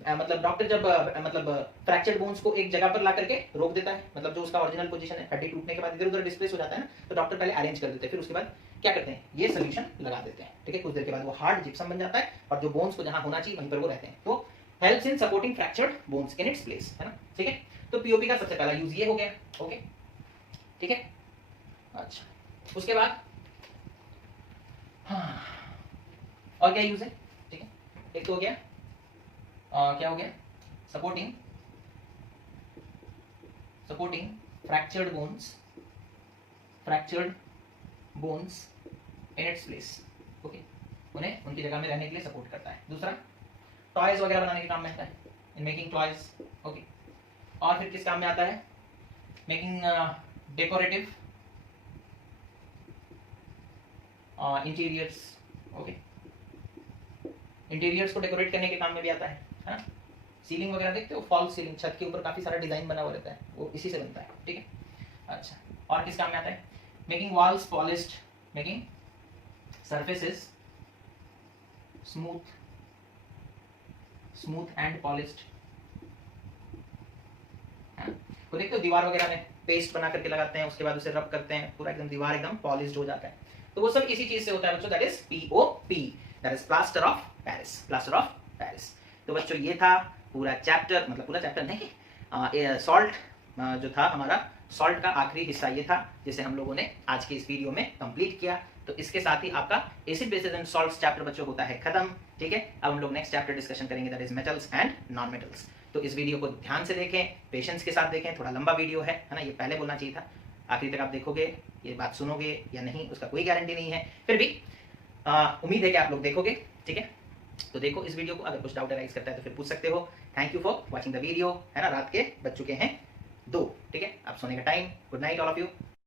मतलब डॉक्टर जब मतलब फ्रैक्चर्ड बोन्स को एक जगह पर ला करके रोक देता है, मतलब जो उसका ओरिजिनल पोजीशन है, हड्डी टूटने के बाद इधर उधर डिस्प्लेस हो जाता है ना, तो डॉक्टर पहले अरेंज कर देते हैं, फिर उसके बाद क्या करते हैं, ये सोल्यूशन लगा देते हैं, ठीक है। कुछ देर के बाद वो हार्ड जिप्सम बन जाता है और जो बोन्स को जहां होना चाहिए वहीं पर वो रहते हैं। तो helps in supporting fractured bones in its place, है ना, ठीक है। तो पीओपी का सबसे पहला यूज ये हो गया, ओके, ठीक है। अच्छा, उसके बाद हाँ, और क्या यूज है, ठीक है, एक तो हो गया क्या हो गया, supporting fractured bones in its place, okay, उन्हें उनकी जगह में रहने के लिए सपोर्ट करता है। दूसरा, टॉयज वगैरह बनाने के काम में आता है, इन मेकिंग टॉयज, ओके। और फिर किस काम में आता है, making decorative interiors, okay, interiors को डेकोरेट करने के काम में भी आता है ना। सीलिंग वगैरह देखते हो, फॉल्स सीलिंग, छत के ऊपर काफी सारा डिजाइन बना हुआ रहता है, वो इसी से बनता है, ठीक है। अच्छा, और किस काम में आता है, making walls polished, making surfaces smooth and polished. वो देखते हो दीवार वगैरह में पेस्ट बना करके लगाते हैं, उसके बाद उसे रब करते हैं, पूरा एकदम दीवार एकदम पॉलिश्ड हो जाता है। तो वो सब इसी चीज से होता है बच्चों, that is POP, that is plaster of Paris, plaster of Paris. तो बच्चों ये था पूरा चैप्टर, मतलब पूरा चैप्टर नहीं, सॉल्ट जो था हमारा, सॉल्ट का आखिरी हिस्सा ये था जिसे हम लोगों ने आज की इस वीडियो में कंप्लीट किया। तो इसके साथ ही आपका acid basis and salts chapter बच्चों होता है खत्म, ठीक है। अब हम लोग नेक्स्ट चैप्टर डिस्कशन करेंगे, that is metals and non metals. तो इस वीडियो को ध्यान से देखें, पेशेंस के साथ देखें, थोड़ा लंबा वीडियो है ना, ये पहले बोलना चाहिए था। आखिरी तक आप देखोगे, ये बात सुनोगे या नहीं उसका कोई गारंटी नहीं है, फिर भी उम्मीद है कि आप लोग देखोगे, ठीक है। तो देखो इस वीडियो को, अगर कुछ डाउट अराइज करता है तो फिर पूछ सकते हो। Thank you for watching the video, है ना। रात के बज चुके हैं 2, ठीक है, अब सोने का time. Good night all of you.